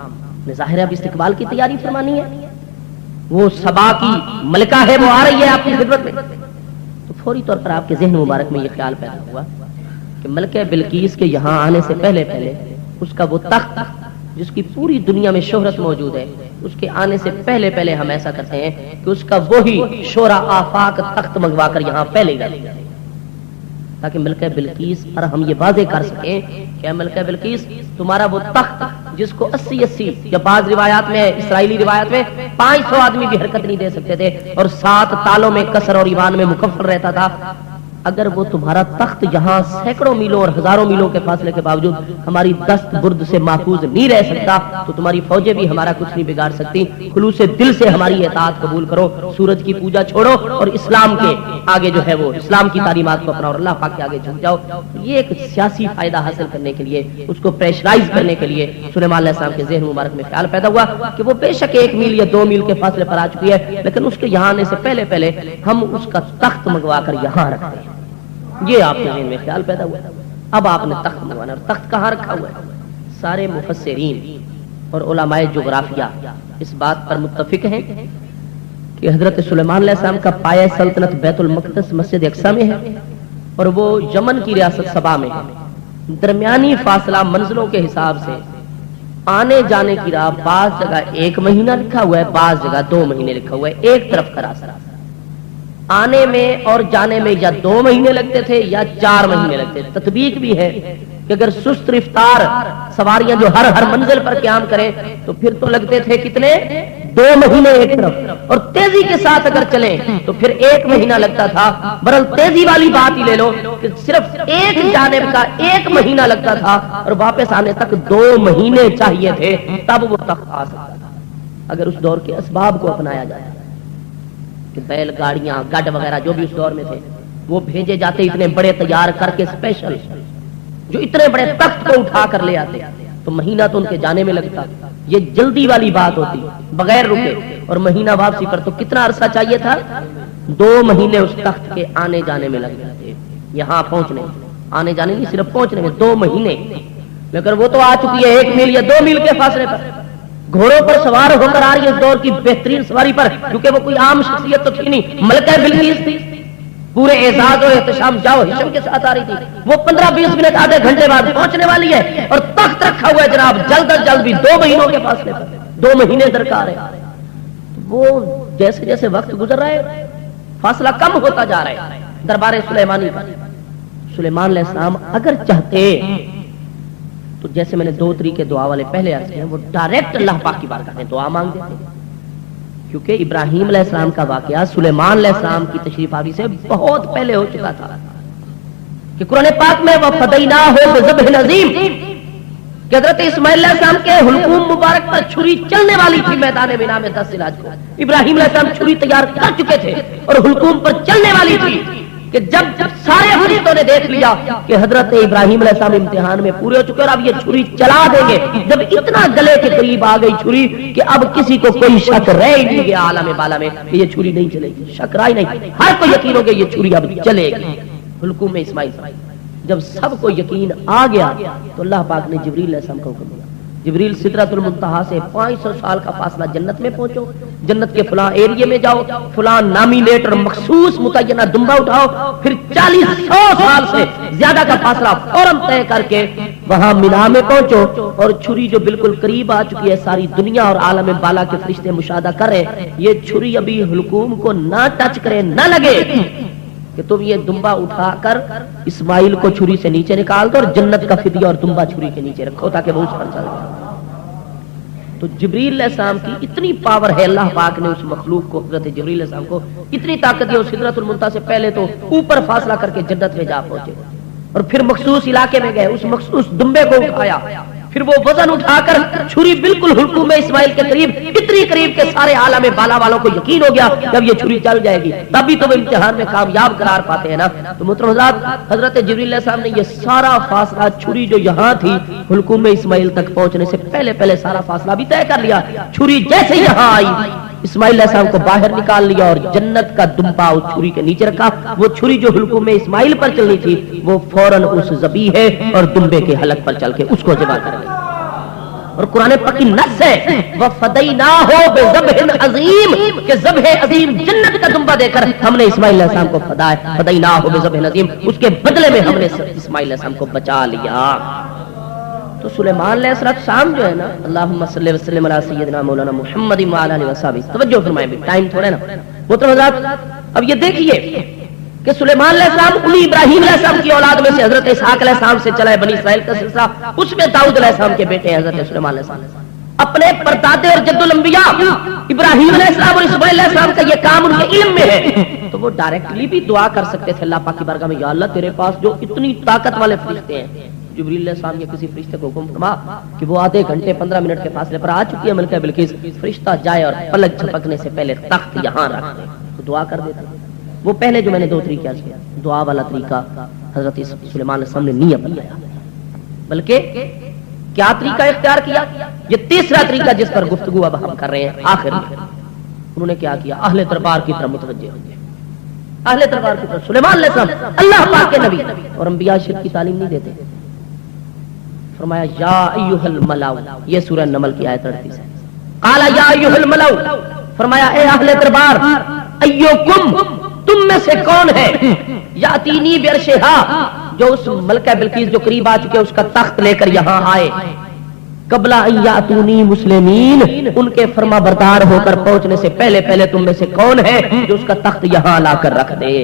نے ظاہر اب استقبال کی تیاری فرمانی ہے، وہ سبا کی ملکہ ہے، وہ آ رہی ہے آپ کی خدمت میں، تو فوری طور پر آپ کے ذہن مبارک میں یہ خیال پیدا ہوا کہ ملکہ بلقیس کے یہاں آنے سے پہلے پہلے اس کا وہ تخت جس کی پوری دنیا میں شہرت موجود ہے، اس کے آنے سے پہلے پہلے ہم ایسا کرتے ہیں کہ اس کا وہی شورا آفاق تخت منگوا کر یہاں پہلے گا، تاکہ ملکہ بلقیس پر ہم یہ واضح کر سکیں کہ ملکہ بلقیس تمہارا وہ تخت جس کو 80 یا بعض روایات میں، اسرائیلی روایات میں 500 آدمی بھی حرکت نہیں دے سکتے تھے اور 7 تالوں میں کسر اور ایوان میں مکفر رہتا تھا، اگر وہ تمہارا تخت یہاں سینکڑوں میلوں اور ہزاروں میلوں کے فاصلے کے باوجود ہماری دست برد سے محفوظ نہیں رہ سکتا، تو تمہاری فوجیں بھی ہمارا کچھ نہیں بگاڑ سکتی۔ خلوص دل سے ہماری اطاعت قبول کرو، سورج کی پوجا چھوڑو اور اسلام کے آگے جو ہے وہ اسلام کی تعلیمات کو اپناؤ اور اللہ پاک کے آگے جھک جاؤ۔ یہ ایک سیاسی فائدہ حاصل کرنے کے لیے، اس کو پریشرائز کرنے کے لیے سلیمان علیہ السلام کے ذہن مبارک میں خیال پیدا ہوا کہ وہ بے شک 1 میل یا 2 میل کے فاصلے پر آ چکی ہے، لیکن اس کے یہاں آنے سے پہلے پہلے ہم اس کا تخت منگوا کر یہاں رکھتے ہیں۔ یہ آپ کے ذہن میں خیال پیدا ہوا، اب آپ نے تخت منگوانا، اور تخت کہاں رکھا ہوا ہے؟ سارے مفسرین اور علماء جغرافیہ اس بات پر متفق ہیں کہ حضرت سلیمان علیہ السلام کا پایہ سلطنت بیت المقدس مسجد اقصی میں ہے، اور وہ یمن کی ریاست سبا میں ہے۔ درمیانی فاصلہ منزلوں کے حساب سے آنے جانے کی راہ بعض جگہ 1 مہینہ لکھا ہوا ہے، بعض جگہ 2 مہینے لکھا ہوا ہے، ایک طرف کا راستہ۔ آنے میں اور جانے میں یا 2 مہینے لگتے تھے یا 4 مہینے لگتے تھے۔ تطبیق بھی ہے کہ اگر سست رفتار سواریاں جو ہر منزل پر قیام کریں تو پھر تو لگتے تھے کتنے، 2 مہینے ایک طرف، اور تیزی کے ساتھ اگر چلیں تو پھر 1 مہینہ لگتا تھا۔ برل تیزی والی بات ہی لے لو کہ صرف ایک جانب کا 1 مہینہ لگتا تھا اور واپس آنے تک 2 مہینے چاہیے تھے، تب وہ تخت آ سکتا تھا اگر اس دور کے اسباب کو اپنایا جائے۔ بیل گاڑیاں، گڈ وغیرہ جو بھی اس دور میں تھے وہ بھیجے جاتے اتنے بڑے تیار کر کے اسپیشل، جو اتنے بڑے تخت کو اٹھا کر لے آتے، تو مہینہ تو ان کے جانے میں لگتا۔ یہ جلدی والی بات ہوتی بغیر رکے، اور مہینہ واپسی پر تو کتنا عرصہ چاہیے تھا، 2 مہینے اس تخت کے آنے جانے میں لگ جاتے، یہاں پہنچنے، آنے جانے نہیں صرف پہنچنے میں 2 مہینے، مگر وہ تو آ چکی ہے 1 میل یا 2 میل کے فاصلے پر، گھوڑوں پر سوار ہو کر آ رہی ہے اس دور کی بہترین سواری پر، کیونکہ وہ کوئی عام شخصیت تو تھی نہیں، ملکہ بلقیس تھی، پورے اعزاز و احتشام جاؤ ہشم کے ساتھ آ رہی تھی، وہ 15-20 منٹ آدھے گھنٹے بعد پہنچنے والی ہے، اور تخت رکھا ہوا ہے جناب جلد از جلد بھی 2 مہینوں کے فاصلے پر، 2 مہینے درکار ہے۔ وہ جیسے جیسے وقت گزر رہا ہے فاصلہ کم ہوتا جا رہا ہے دربار سلیمانی کا۔ سلیمان علیہ السلام اگر چاہتے تو جیسے میں نے 2 طریقے دعا والے پہلے عرض کیے، وہ ڈائریکٹ اللہ پاک کی بارگاہ میں دعا مانگ دیتے، کیونکہ ابراہیم علیہ السلام کا واقعہ سلیمان علیہ السلام کی تشریف آوری سے بہت پہلے ہو چکا تھا، کہ قرآن پاک میں وَفَدَيْنَاهُ بِذَبْحٍ عَظِيمٍ کہ حضرت اسماعیل علیہ السلام کے حلقوم مبارک پر چھری چلنے والی تھی میدان مینا میں 10 ذی-الحج کو، ابراہیم علیہ السلام چھری تیار کر چکے تھے اور حلقوم پر چلنے والی تھی، کہ جب سارے فرشتوں نے دیکھ لیا کہ حضرت ابراہیم علیہ السلام امتحان میں پورے ہو چکے اور اب یہ چھری چلا دیں گے، جب اتنا گلے کے قریب آ گئی چھری کہ اب کسی کو کوئی شک رہ ہی نہیں گیا عالم بالا میں کہ یہ چھری نہیں چلے گی، شک رہا ہی نہیں، ہر کو یقین ہو گیا یہ چھری اب چلے گی۔ حلقوم میں اسماعیل، جب سب کو یقین آ گیا تو اللہ پاک نے جبریل علیہ السلام کو حکم دیا، جبریل سدرۃ المنتہا سے 500 سال کا فاصلہ جنت میں پہنچو، جنت کے فلاں ایریے میں جاؤ، فلاں نامینیٹ اور مخصوص متعینہ دمبا اٹھاؤ، پھر 40-100 سال سے زیادہ کا فاصلہ فوراً طے کر کے وہاں مینا میں پہنچو، اور چھری جو بالکل قریب آ چکی ہے، ساری دنیا اور عالم بالا کے فرشتے مشاہدہ کر رہے ہیں، یہ چھری ابھی حلقوم کو نہ ٹچ کرے، نہ لگے، کہ تم یہ دمبا اٹھا کر اسماعیل کو چھری سے نیچے نکال دو اور جنت کا فدیہ اور دمبا چھری کے نیچے رکھو تاکہ وہ اس پر چل جائے۔ تو جبریل علیہ السلام کی اتنی پاور ہے، اللہ پاک نے اس مخلوق کو، حضرت جبریل علیہ السلام کو اتنی طاقت ہے، سدرۃ المنتہا سے پہلے تو اوپر فاصلہ کر کے جنت میں جا پہنچے، اور پھر مخصوص علاقے میں گئے، اس مخصوص دمبے کو اٹھایا، پھر وہ وزن اٹھا کر چھری بالکل حلقوم اسماعیل کے قریب، اتنی قریب کہ سارے عالم بالا والوں کو یقین ہو گیا جب یہ چھری چل جائے گی تبھی تو وہ امتحان میں کامیاب قرار پاتے ہیں نا۔ تو محترم حضرات، حضرت جبریل علیہ السلام نے یہ سارا فاصلہ، چھری جو یہاں تھی حلقوم اسماعیل تک پہنچنے سے پہلے سارا فاصلہ بھی طے کر لیا، چھری جیسے یہاں آئی اسماعیل علیہ السلام کو باہر نکال لیا اور جنت کا دمبا اس چھری کے نیچے رکھا، وہ چھری جو حلقوم اسماعیل پر چلنی تھی وہ فوراً اس ذبیحے اور دمبے کے حلق پر چل کے اس کو ذبح کر گئی، اور قرآن پاک کی نص ہے وَفَدَيْنَاهُ بِذَبْحٍ عَظِيمٍ کہ ذبح عظیم جنت کا دمبا دے کر ہم نے اسماعیل علیہ السلام کو فدیناہ بذبح عظیم، اس کے بدلے میں ہم نے اسماعیل علیہ السلام کو بچا لیا۔ تو سلیمان علیہ السلام جو ہے نا، اللہم صلی وسلم علی سیدنا مولانا محمد وعلی آلہ وصحبہ، توجہ فرمائیں، بھی ٹائم تھوڑے نا محترم حضرات۔ اب یہ دیکھیے کہ سلیمان علیہ السلام انہی ابراہیم علیہ السلام کی اولاد میں سے حضرت اسحاق علیہ السلام سے چلا ہے بنی اسرائیل کا سلسلہ، اس میں داؤد علیہ السلام کے بیٹے ہیں حضرت سلیمان علیہ السلام، اپنے پردادے اور جد الانبیاء ابراہیم علیہ السلام اور اسماعیل علیہ السلام کا یہ کام ان کے علم میں ہے، تو وہ ڈائریکٹلی بھی دعا کر سکتے تھے اللہ پاک کی بارگاہ میں، یا اللہ تیرے پاس جو اتنی طاقت والے فرشتے ہیں، جبریل علیہ السلام یا کسی فرشتے کو حکم فرما کہ وہ آدھے گھنٹے 15 منٹ کے فاصلے پر آ چکی ہے ملکہ بلقیس، فرشتہ جائے اور پلک جھپکنے سے پہلے تخت یہاں رکھ دے، تو دعا کر دیتے۔ وہ پہلے جو میں نے 2 طریقے عرض کیا، دعا والا طریقہ حضرت سلیمان علیہ السلام نے نہیں اپنایا، بلکہ کیا طریقہ اختیار کیا، یہ تیسرا طریقہ جس پر گفتگو اب ہم کر رہے ہیں آخر میں، انہوں نے کیا کیا، اہل دربار کی طرف متوجہ ہو گئے، اہل دربار کی طرف۔ سلیمان علیہ السلام اللہ پاک کے نبی اور انبیاء شرک کی تعلیم نہیں دیتے، فرمایا یا ایھا الملأ، یہ سورہ نمل کی آیت 38 ہے، قال یا ایھا الملأ، فرمایا اے اہل دربار، ایوکم، تم میں سے کون ہے، یاتینی بعرشھا، جو اس ملکہ بلقیس جو قریب آ چکے اس کا تخت لے کر یہاں آئے، قبل ان یاتونی مسلمین، ان کے فرما بردار ہو کر پہنچنے سے پہلے تم میں سے کون ہے جو اس کا تخت یہاں لا کر رکھ دے،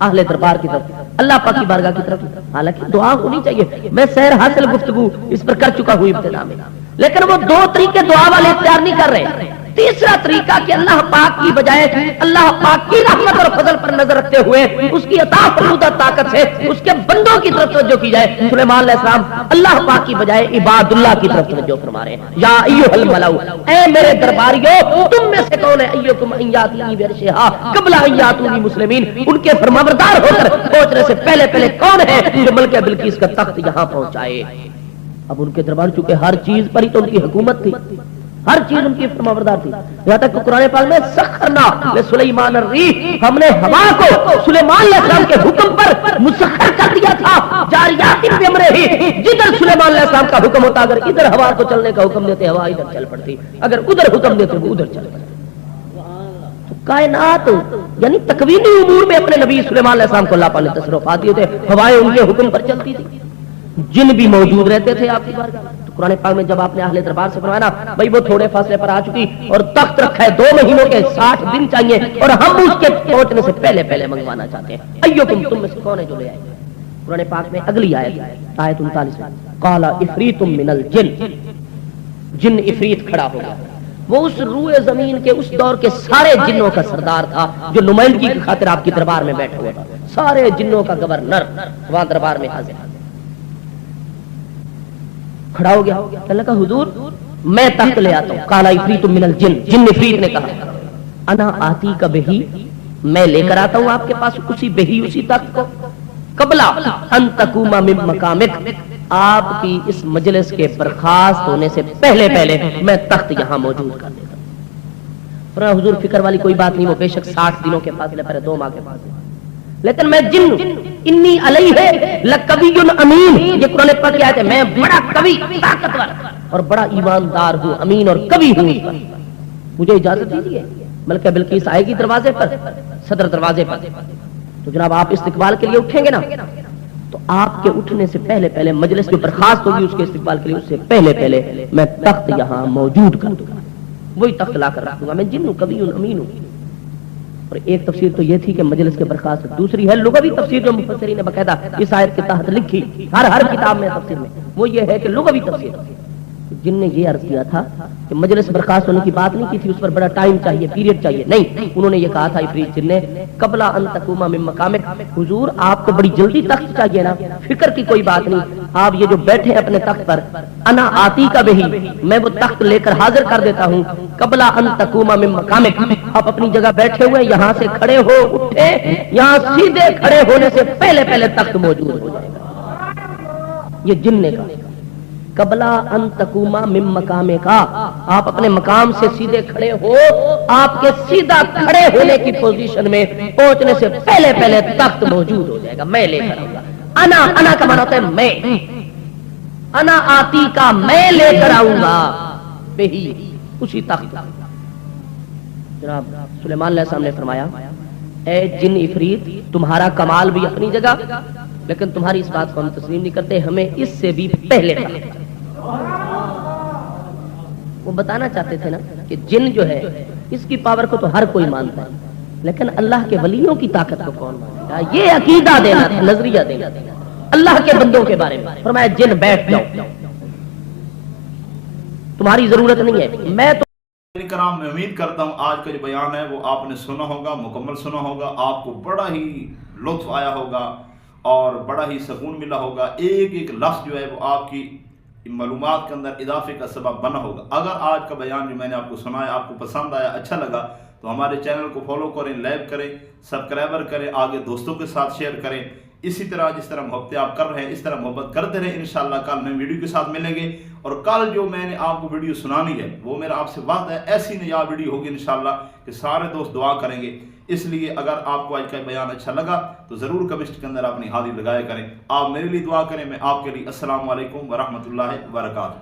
اہل دربار کی طرف، اللہ پاک کی بارگاہ کی طرف۔ حالانکہ دعا ہونی چاہیے، میں سیر حاصل گفتگو اس پر کر چکا ہوں ابتدا میں، لیکن وہ 2 طریقے دعا والے اختیار نہیں کر رہے۔ تیسرا طریقہ کہ اللہ پاک کی بجائے اللہ پاک کی رحمت اور فضل پر نظر رکھتے ہوئے اس کی عطا فرمودہ طاقت سے اس کے بندوں کی طرف توجہ کی جائے۔ سلیمان علیہ السلام اللہ پاک کی بجائے عباد اللہ کی طرف توجہ فرما رہے ہیں، یا ایھا الملأ، اے میرے درباریوں، تم میں سے کون ہے، ایکم ان یاتینی بعرشھا قبل ان یاتونی مسلمین، ان کے فرمانبردار ہو کر پہنچنے سے پہلے کون ہے جو ملکہ بلقیس کا تخت یہاں پہنچائے۔ اب ان کے دربار چونکہ ہر چیز پر ہی تو ان کی حکومت تھی، ہر چیز ان کی فرمانبردار تھی، یہاں تک کہ قرآن پاک میں سخرنا لسلیمان الریح، ہم نے ہوا کو سلیمان علیہ السلام کے حکم پر مسخر کر دیا تھا، جاریات بامرہ، جدھر سلیمان علیہ السلام کا حکم ہوتا، اگر ادھر ہوا کو چلنے کا حکم دیتے ہوا ادھر چل پڑتی، اگر ادھر حکم دیتے وہ ادھر چل پڑتی۔ تو کائنات یعنی تکوینی امور میں اپنے نبی سلیمان علیہ السلام کو اللہ پاک نے تصرفات دیے تھے، ہوائیں ان کے حکم پر چلتی تھی، جن بھی موجود رہتے تھے آپ کی بارگاہ میں۔ تو قرآن پاک میں جب آپ نے اہل دربار سے فرمایا نا بھائی وہ تھوڑے فاصلے پر آ چکی اور تخت رکھا ہے 2 مہینوں کے 60 دن چاہیے اور ہم اس کے پہنچنے سے پہلے پہلے منگوانا چاہتے ہیں، ایکم تم میں سے کون ہے جو لے آئے؟ قرآن پاک میں اگلی آیت 39 قال افریت من الجن، جن افریت کھڑا ہو گیا، وہ اس روئے زمین کے اس دور کے سارے جنوں کا سردار تھا جو نمائندگی کی خاطر آپ کی دربار میں بیٹھا ہوا تھا، سارے جنوں کا گورنر وہاں دربار میں حاضر کھڑا ہو گیا، اللہ کا حضور میں تخت لے آتا ہوں۔ قال افریت من الجن، جن افریت نے کہا انا آتی کا بہی، میں لے کر آتا ہوں آپ کے پاس اسی بہی اسی تخت کو، قبل ان تقوم من مقامک، آپ کی اس مجلس کے برخاست ہونے سے پہلے پہلے میں تخت یہاں موجود کر دیتا ہوں۔ فرمایا حضور فکر والی کوئی بات نہیں، وہ بے شک 60 دنوں کے فاصلے پر 2 ماہ کے فاصلے، لیکن میں جن انی علیہ لقوی امین، یہ قرآن پاک کی آیت ہے، میں بڑا قوی طاقتور اور بڑا ایماندار ہوں، امین اور قوی ہوں، مجھے اجازت دیجیے ملکہ بلقیس آئے گی دروازے پر، صدر دروازے پر، تو جناب آپ استقبال کے لیے اٹھیں گے نا، تو آپ کے اٹھنے سے پہلے پہلے مجلس جو برخاست ہوگی اس کے استقبال کے لیے، اس سے پہلے پہلے میں تخت یہاں موجود کر دوں گا، وہی تخت لا کر رکھ دوں گا، میں جن ہوں، قوی ہوں، امین ہوں۔ اور ایک تفسیر تو یہ تھی کہ مجلس کے برخاست، دوسری ہے لغوی تفسیر جو مفسرین نے باقاعدہ اس آیت کے تحت لکھی ہر کتاب میں تفسیر میں، وہ یہ ہے کہ لغوی تفسیر جن نے یہ عرض کیا تھا کہ مجلس برخاست ہونے کی بات نہیں کی تھی، اس پر بڑا ٹائم چاہیے، پیریڈ چاہیے، نہیں، انہوں نے یہ کہا تھا افریت جن نے قبل ان تقوم من مقامک، حضور آپ کو بڑی جلدی تخت چاہیے نا، فکر کی کوئی بات نہیں، آپ یہ جو بیٹھے اپنے تخت پر، انا آتی کا بہی، میں وہ تخت لے کر حاضر کر دیتا ہوں، قبل ان تقوم من مقامک، آپ اپنی جگہ بیٹھے ہوئے یہاں سے کھڑے ہو اٹھے، یہاں سیدھے کھڑے ہونے سے پہلے پہلے تخت موجود ہو جائے گا۔ یہ جن نے کہا قبل ان تقوم من مقام کا، آپ اپنے مقام سے سیدھے کھڑے ہو، آپ کے سیدھا کھڑے ہونے کی پوزیشن میں پہنچنے سے پہلے پہلے تخت موجود ہو جائے گا، میں لے کر آؤں گا۔ انا کا معنی ہوتا ہے میں، انا آتی کا میں لے کر آؤں گا، بہی اسی تخت۔ جناب سلیمان علیہ السلام نے فرمایا اے جن افریت، تمہارا کمال بھی اپنی جگہ، لیکن تمہاری اس بات کو ہم تسلیم نہیں کرتے، ہمیں اس سے بھی پہلے تخت۔ وہ بتانا چاہتے تھے نا کہ جن جو ہے اس کی پاور کو تو ہر کوئی مانتا ہے، لیکن اللہ کے ولیوں کی طاقت کو کون مانتا ہے؟ یہ عقیدہ دینا تھا، نظریہ دینا تھا اللہ کے بندوں کے بارے میں۔ فرمایا جن بیٹھ جاؤ، تمہاری ضرورت نہیں ہے، میں تو کرام میں امید کرتا ہوں آج کا جو بیان ہے وہ آپ نے سنا ہوگا، مکمل سنا ہوگا، آپ کو بڑا ہی لطف آیا ہوگا اور بڑا ہی سکون ملا ہوگا، ایک ایک لفظ جو ہے وہ آپ کی معلومات کے اندر اضافے کا سبب بنا ہوگا۔ اگر آج کا بیان جو میں نے آپ کو سنایا آپ کو پسند آیا، اچھا لگا، تو ہمارے چینل کو فالو کریں، لائک کریں، سبسکرائبر کریں، آگے دوستوں کے ساتھ شیئر کریں۔ اسی طرح جس طرح محبت آپ کر رہے ہیں اس طرح محبت کرتے رہیں، انشاءاللہ کل نئے ویڈیو کے ساتھ ملیں گے۔ اور کل جو میں نے آپ کو ویڈیو سنانی ہے وہ میرا آپ سے وعدہ ہے، ایسی نیا ویڈیو ہوگی انشاءاللہ کہ سارے دوست دعا کریں گے۔ اس لیے اگر آپ کو آج کا بیان اچھا لگا تو ضرور کمنٹ کے اندر اپنی حاضری لگایا کریں، آپ میرے لیے دعا کریں، میں آپ کے لیے۔ السلام علیکم ورحمۃ اللہ وبرکاتہ۔